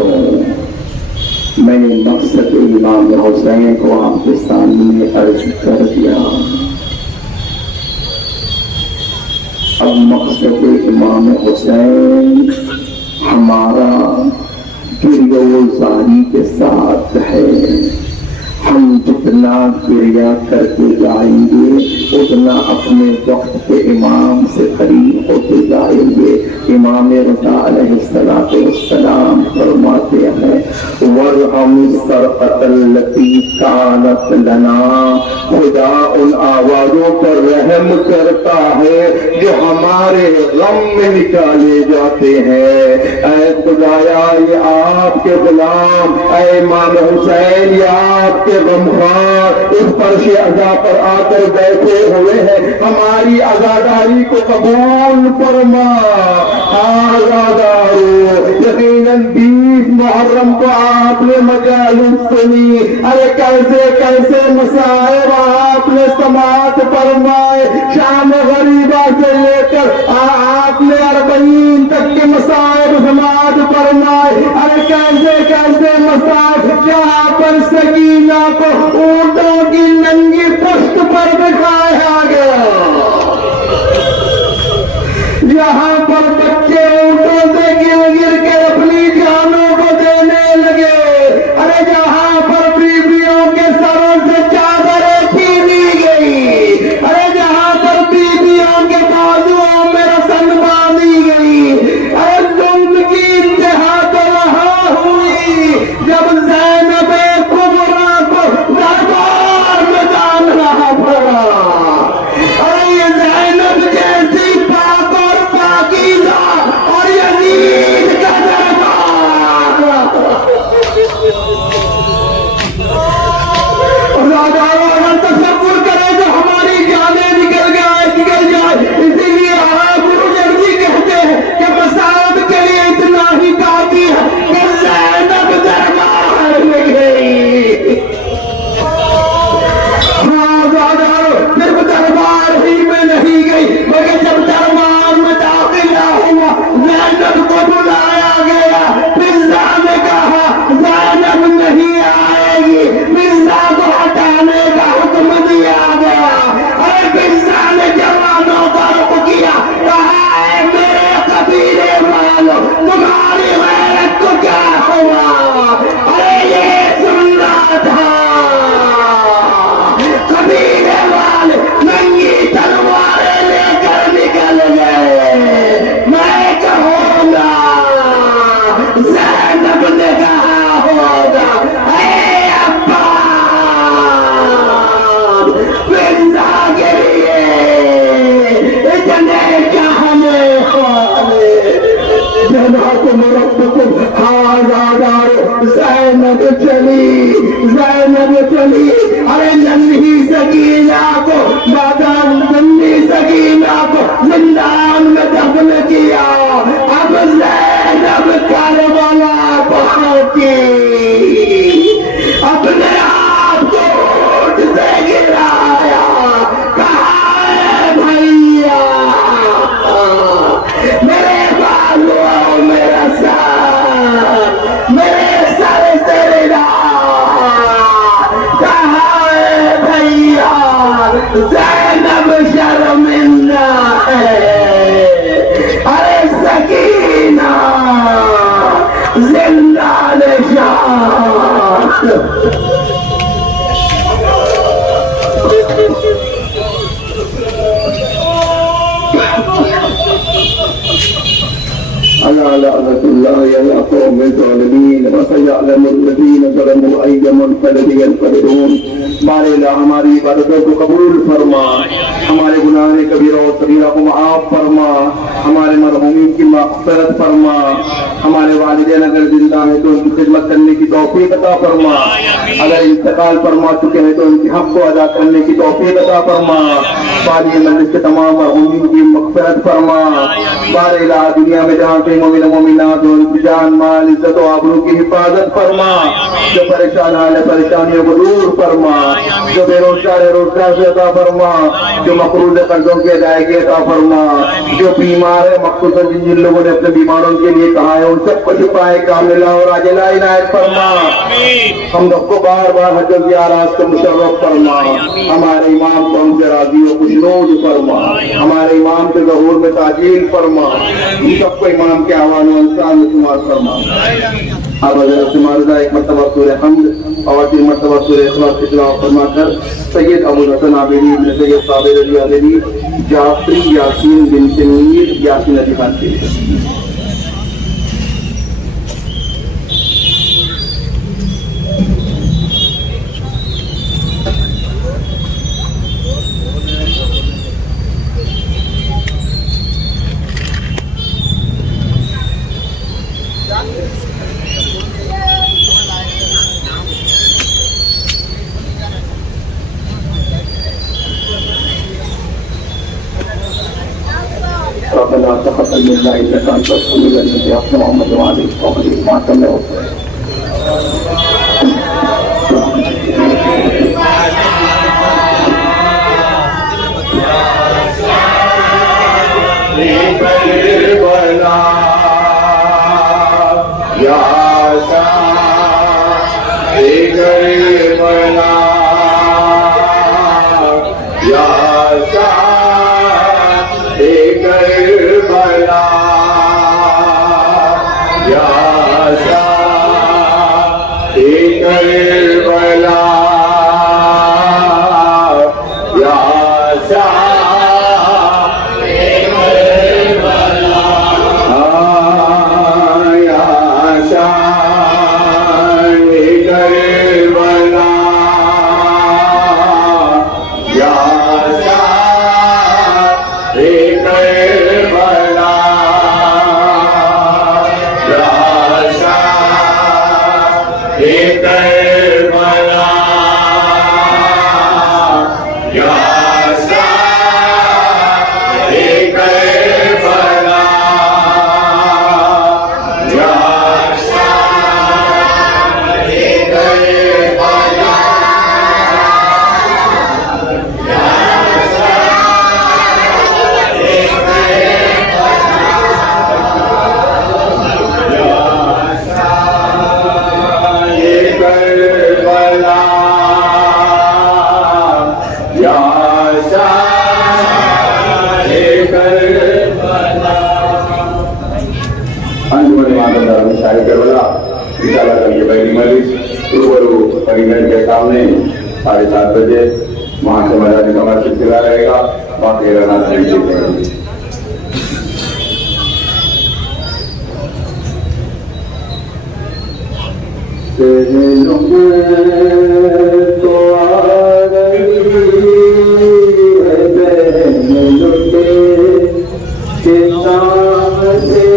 मैंने मकसद इमाम हुसैन को आपके सामने अर्ज कर दिया। अब मकसद इमाम हुसैन हमारा गिरफ्तारी के साथ है। हम जितना क्रिया करके जाएंगे उतना अपने वक्त के इमाम से करीब होते जाएंगे। इमाम रज़ा अलैहिस्सलाम फरमाते हैं वरहम सरक़तल्लती कानत लना, खुदा उन आवाज़ों पर रहम करता है जो हमारे गम में निकाले जाते हैं। ऐ खुदाया ये आपके गुलाम, ऐ इमाम हुसैन ये आपके गमखार इस फर्श अज़ा पर आकर बैठे हुए हैं, हमारी अज़ादारी को कबूल फरमा। यकीनन 20 मुहर्रम को आपने मजालिस सुनी, अरे कैसे कैसे मसाइब आपने समात फरमाए। शाम गरीबा से लेकर आपने 40 तक के मसाइब समात फरमाए। अरे कैसे कैसे मसाइब, जहाँ पर सकीना को ऊँटों की नंगी पुष्ट पर बिठाया गया, यहाँ पर बच्चे ऊँटों से गिर गिर के अपनी जानों को देने लगे। अरे जहाँ पर बीवियों के सरों से चादरें छीनी गई, अरे जहाँ पर बीवियों के बाजुओं में रस्म बांधी गई, अरे जुल्म की इंतहा तो वहाँ हुई जब ज़ैनब कुबरा को दरबार में डालना पड़ा। अरे ये ज़ैनब जैसी पाक और पाकीज़ा और यजीद का दरबार, अगर तसव्वुर करें तो हमारी जानें निकल जाए। इसीलिए गुरु जल्दी कहते हैं कि मसाइब के लिए इतना ही काफी है कि ज़ैनब दरबार में गई। सिर्फ दरबार ही में नहीं गई, मगर जब दरबार में दाखिला हुआ ज़ैनब को बुलाया गया। मिर्जा ने कहा ज़ैनब नहीं आएगी, मिर्जा को हटाने का हुक्म दिया गया। अरे मिर्जा ने जवानों का रुख किया, कहा है मेरे कबीले वालों तुम्हारी गैरत को क्या हुआ। अरे ये सुनना था, कबीले वाले नंगी तलवारें लेकर निकल गए। मैं कहूँगा ज़ैनब ने कहा होगा ऐ अब्बा मिर्जा के लिए इतने कहने वाले जनाकुम रब्बुकुम हाज़ादार। ज़ैनब चली, अरे नन्ही सकीना को जिंदान में दफन किया। अब ज़ैनब करबला पहुंची, अपने आप को ऊँट से गिराया, कहा है भैया मेरे बालों मेरा सर, मेरे सर से लिया, कहा है भैया ज़ैनब शर्मिंदा है। अरे सकीना जिंदा निशान। हमारी इबादतों को कबूल फरमा, हमारे गुनाह कबीरा और सगीरा को माफ फरमा, हमारे मरहूमीन की मग़फ़िरत फरमा, हमारे वालिदैन अगर जिंदा है तो उनकी खिदमत करने की तौफीक अता फरमा, अगर इंतकाल फरमा चुके हैं तो उनके हक को अदा करने की तौफीक अता फरमा। बारी मजलिस के तमाम मरहूमीन की मग़फ़िरत फरमा। बारे इलाहा दुनिया में जहाँ कहीं मोमिन मोमिनात हो उनकी जान माल इज्जत और आबरू की हिफाजत फरमा। जो परेशान हाल है परेशानियों को दूर फरमा, जो बेरोजगार है रोजगार से अता फरमा, जो मकरूज है कर्जों की अदायगी अता फरमा, जो बीमार है मखसूसन जिन लोगों ने अपने बीमारों के लिए कहा है उन सबको शिफाए कामिला और आजिला इनायत फरमा। हम सबको बार बार हज ज़ियारत को मुशर्रफ फरमा। हमारे इमाम को हमसे राजी और खुशनूद फरमा, हमारे इमाम के ज़हूर में ताजील फरमा, हम सबको इमाम के आवान अंसार में शुमार फरमा। अब हज़रत से मारदा एक मरतबा सूरह हम्द और 3 मरतबा सूरह इखलास की तिलावत फरमाकर सैयद अबुल हसन आबिदी इब्न सैयद साबिर अली आबिदी जाफरी यासीन बिन मीर यासीन अली खान के ربنا تقبل منا انك انت السميع العليم يا محمد وعلى اله ما صلى के सामने 7:30 बजे वहां से मजानी कमर सिलसिला रहेगा। बाकी रहना चाहिए। तो आ रही है बहन लुटे के शाम से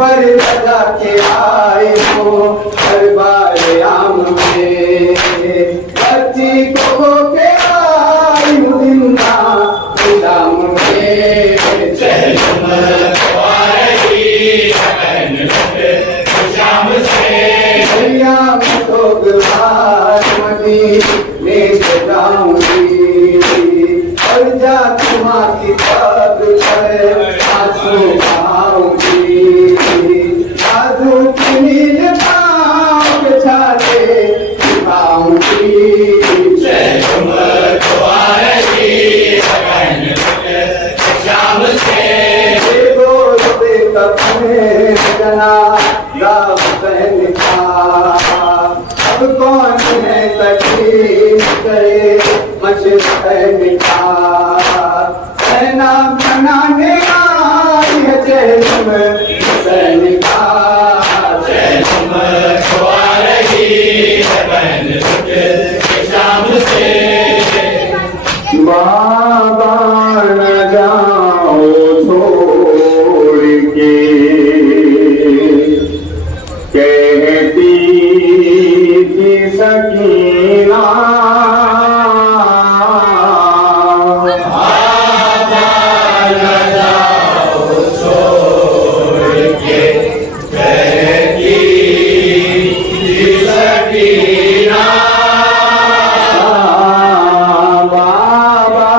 पर लगा के आए हो हर बार बाजू की नील पाँव छाते दिखाऊंगी शाम से दोस्ते कपने जना राम सहन का अब कौन है तकलीफ करे मशहन का सेना बनाने आई है चैलम हुसैन का शाम से बाबा न जाओ छोड़ के कहती थी सकीना बाबा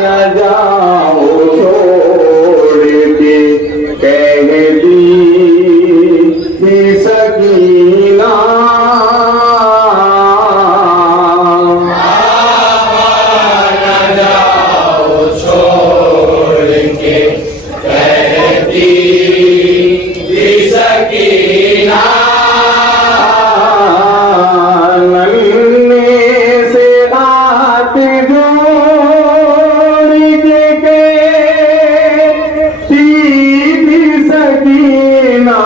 न जाओ छोड़ के कहती थी सकीना नन्हे से हाथ जोड़ के कहती थी सकीना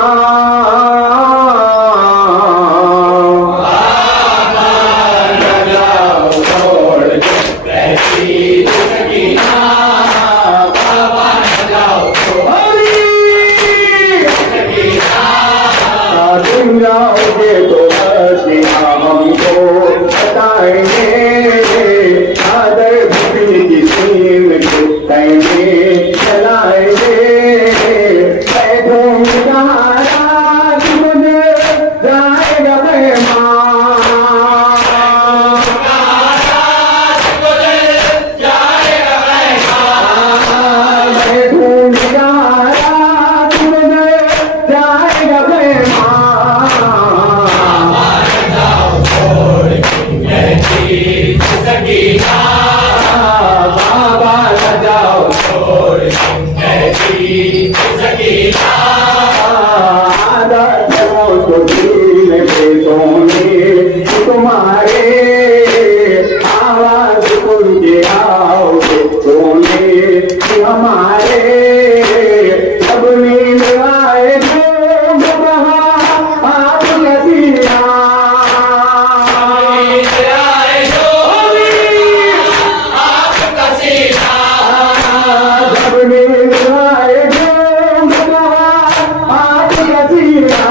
तुम जाओगे तो हसीना हमको बताएंगे आदर भूमि की सीन को कहेंगे चलाएंगे बैठूंगा रात मुझे जाएगा बैठूंगा रात मुझे जाएगा बाबा न जाओ आदत को दिल पे सोने तुम्हारे आवाज सुन के आओगे सोने हमारे जब नींद आए आप नसीहा जब नींद आए आप नसीहा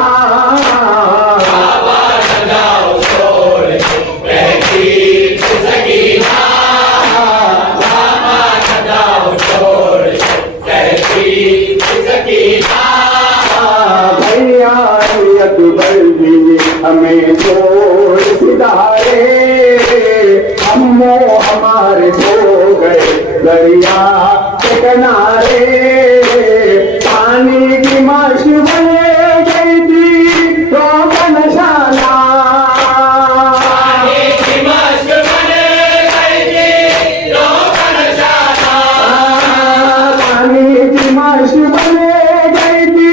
भैया अकबर जी हमें छोड़ सितारे हमो हमारे सो गए दरिया के किनारे पानी की माश बन गई थी तो नशाना पानी की माश बन गई थी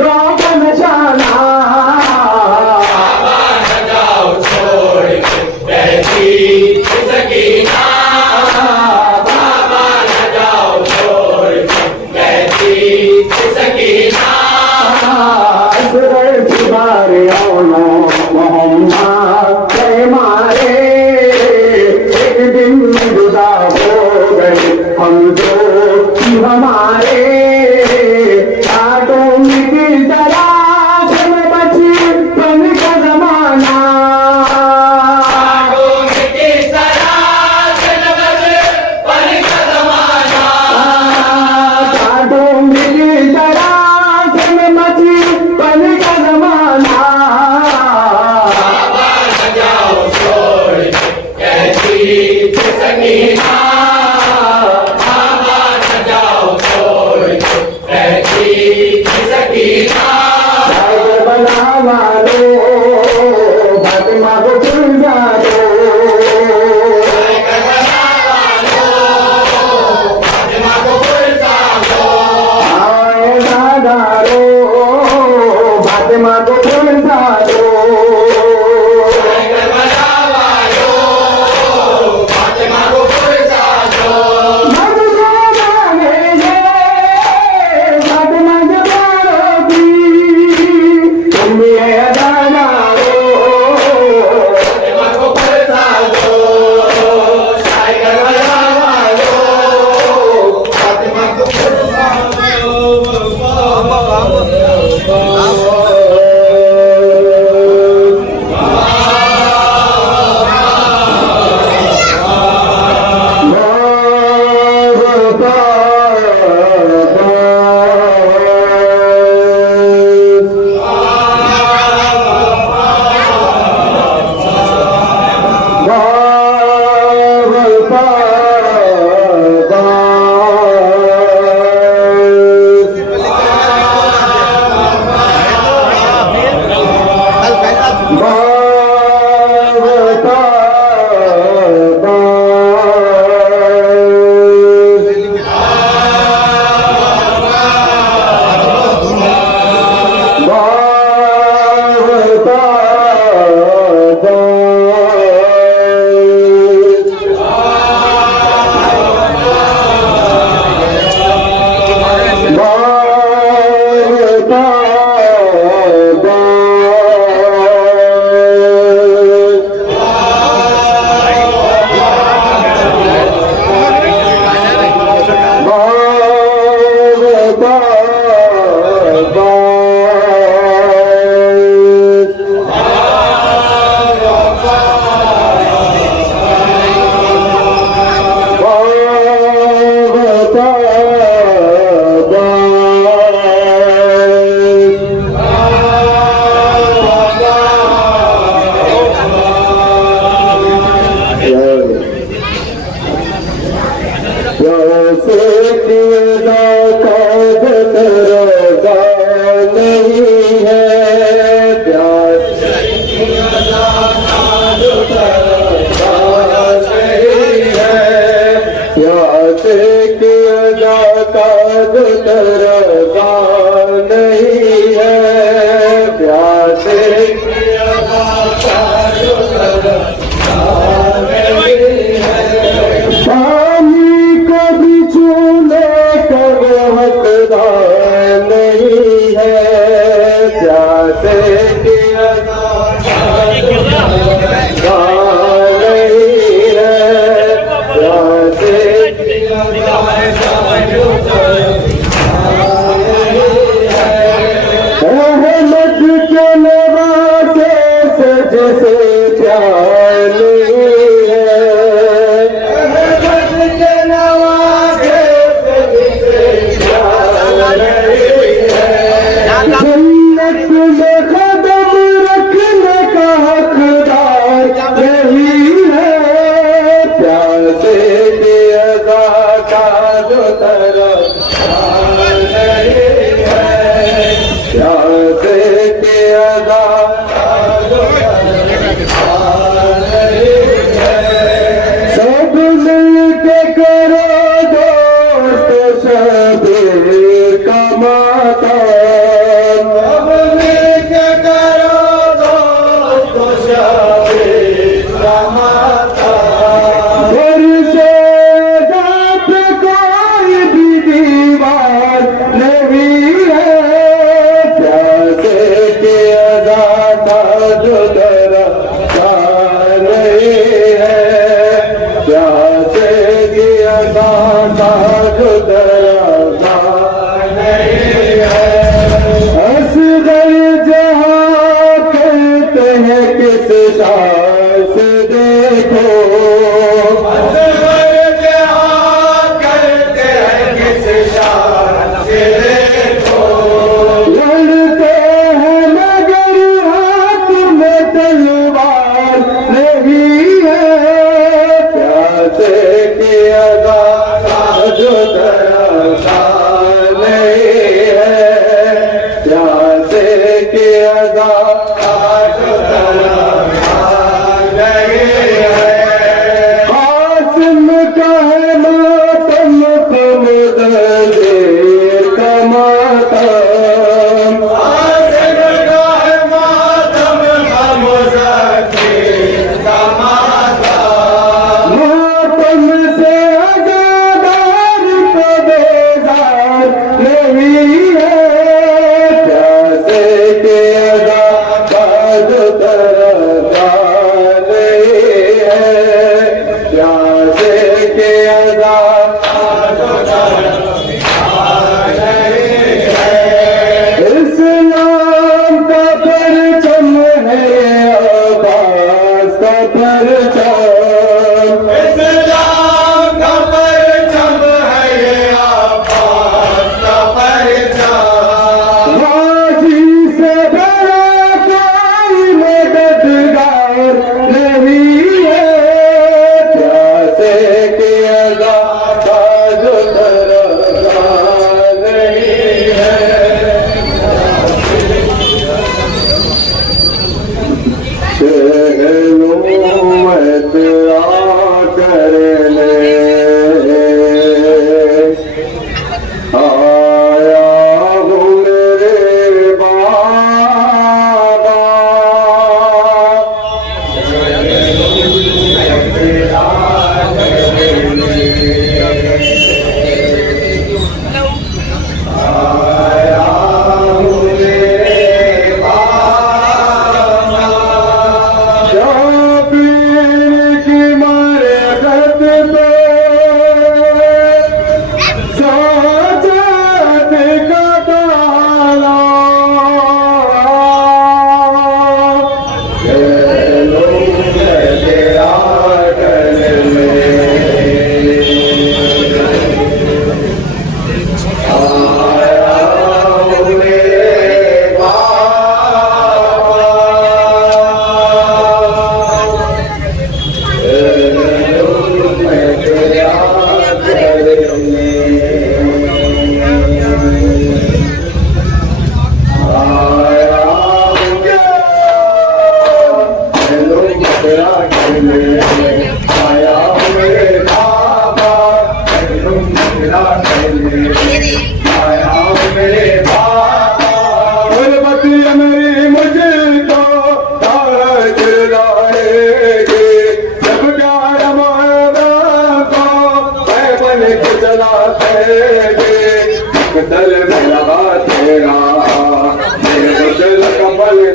रोक नशाना फातिमा को पुरसा दो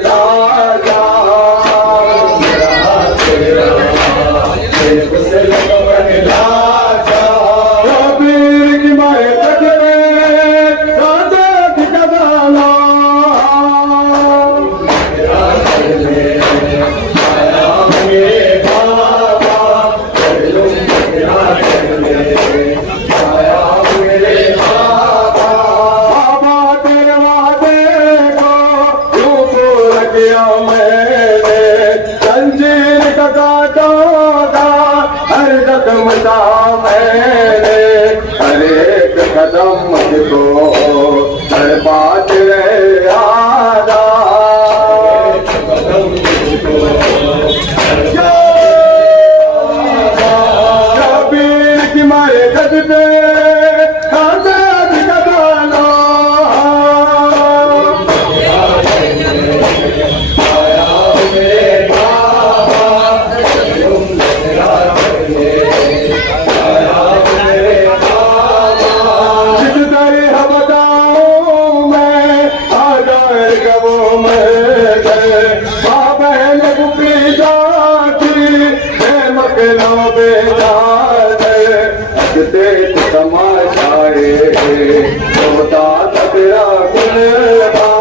लाजा पीर की माए तकरे राजा की कदाला बाबा तेरे वादे को यूं भूल गया मैंने जंजीर का काटा था हर जख्म था मैंने हर एक कदम मुझको हर बात रहे आदा पीर की माए गद पे खाजा दिखाना जिस तरह बताऊं मैं हजार कबों में माँ बहन बुपी जाती मैं मकलो बेजात हंसते तमाशाए होता तकरा गुलबा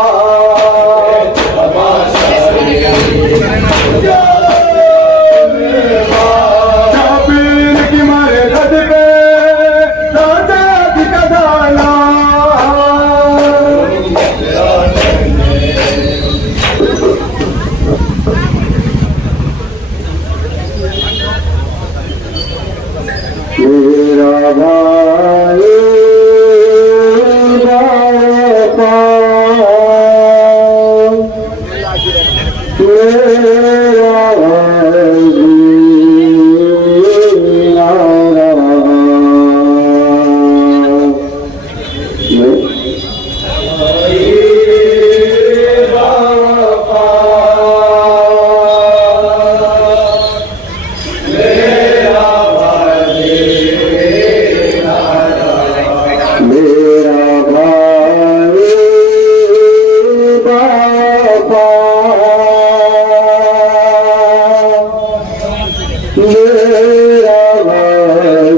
पीर की मारे गद पे राजा की कदाला मेरा भाई बापा मेरा भाई मेरा भाई बापा मेरा भाई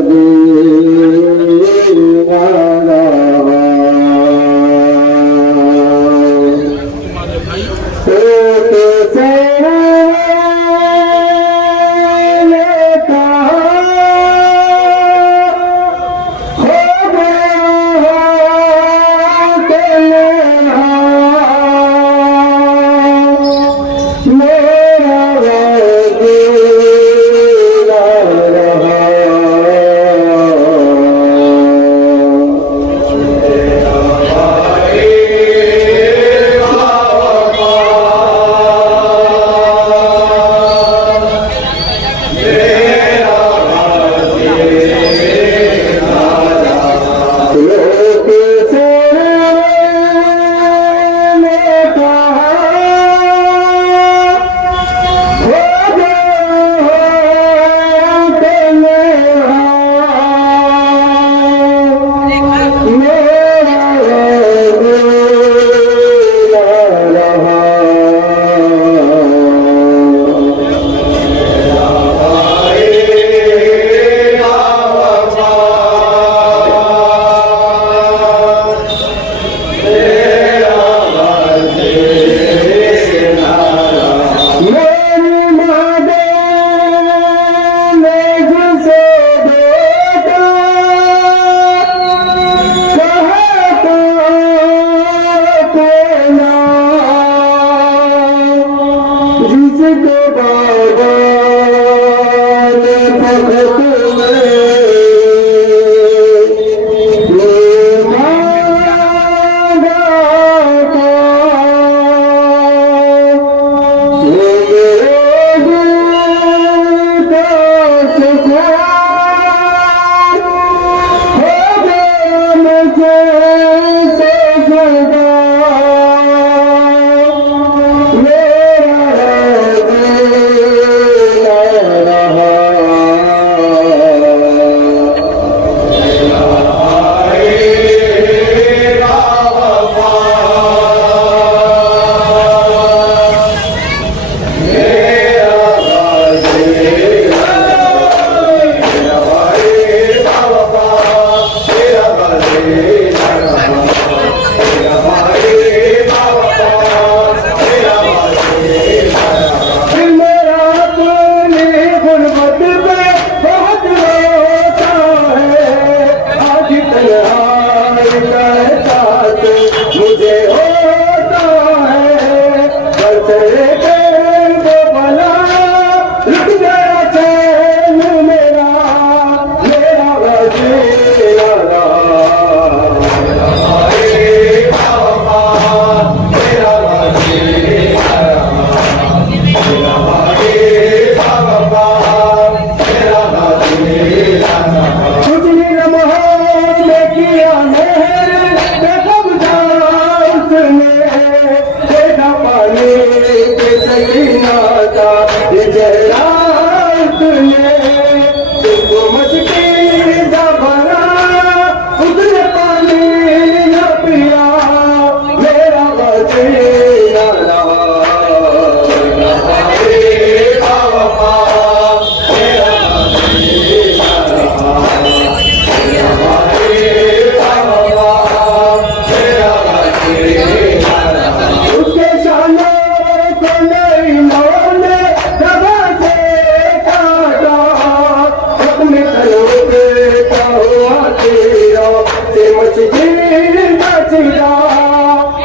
के सकीना का ये चेहरा उसने तुमको मचकी भरा उसने पानी न पिया मेरा बचेगा रहा उसके शानों को नैनों ने दबा से काटा अपने तलों पे क्या हुआ तेरा से मछली बचगा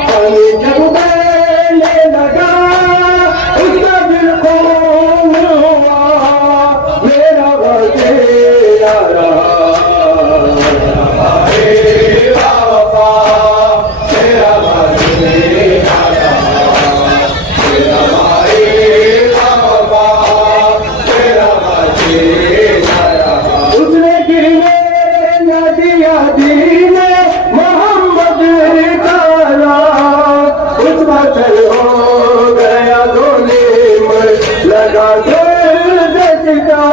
पानी जब बहने लगा उसका दिल खून हुआ मेरा बचेगा रहा उसने गिरने न दिया दीन मोहम्मद काला उस पत्थर हो गया गोली में लगा दिल जचका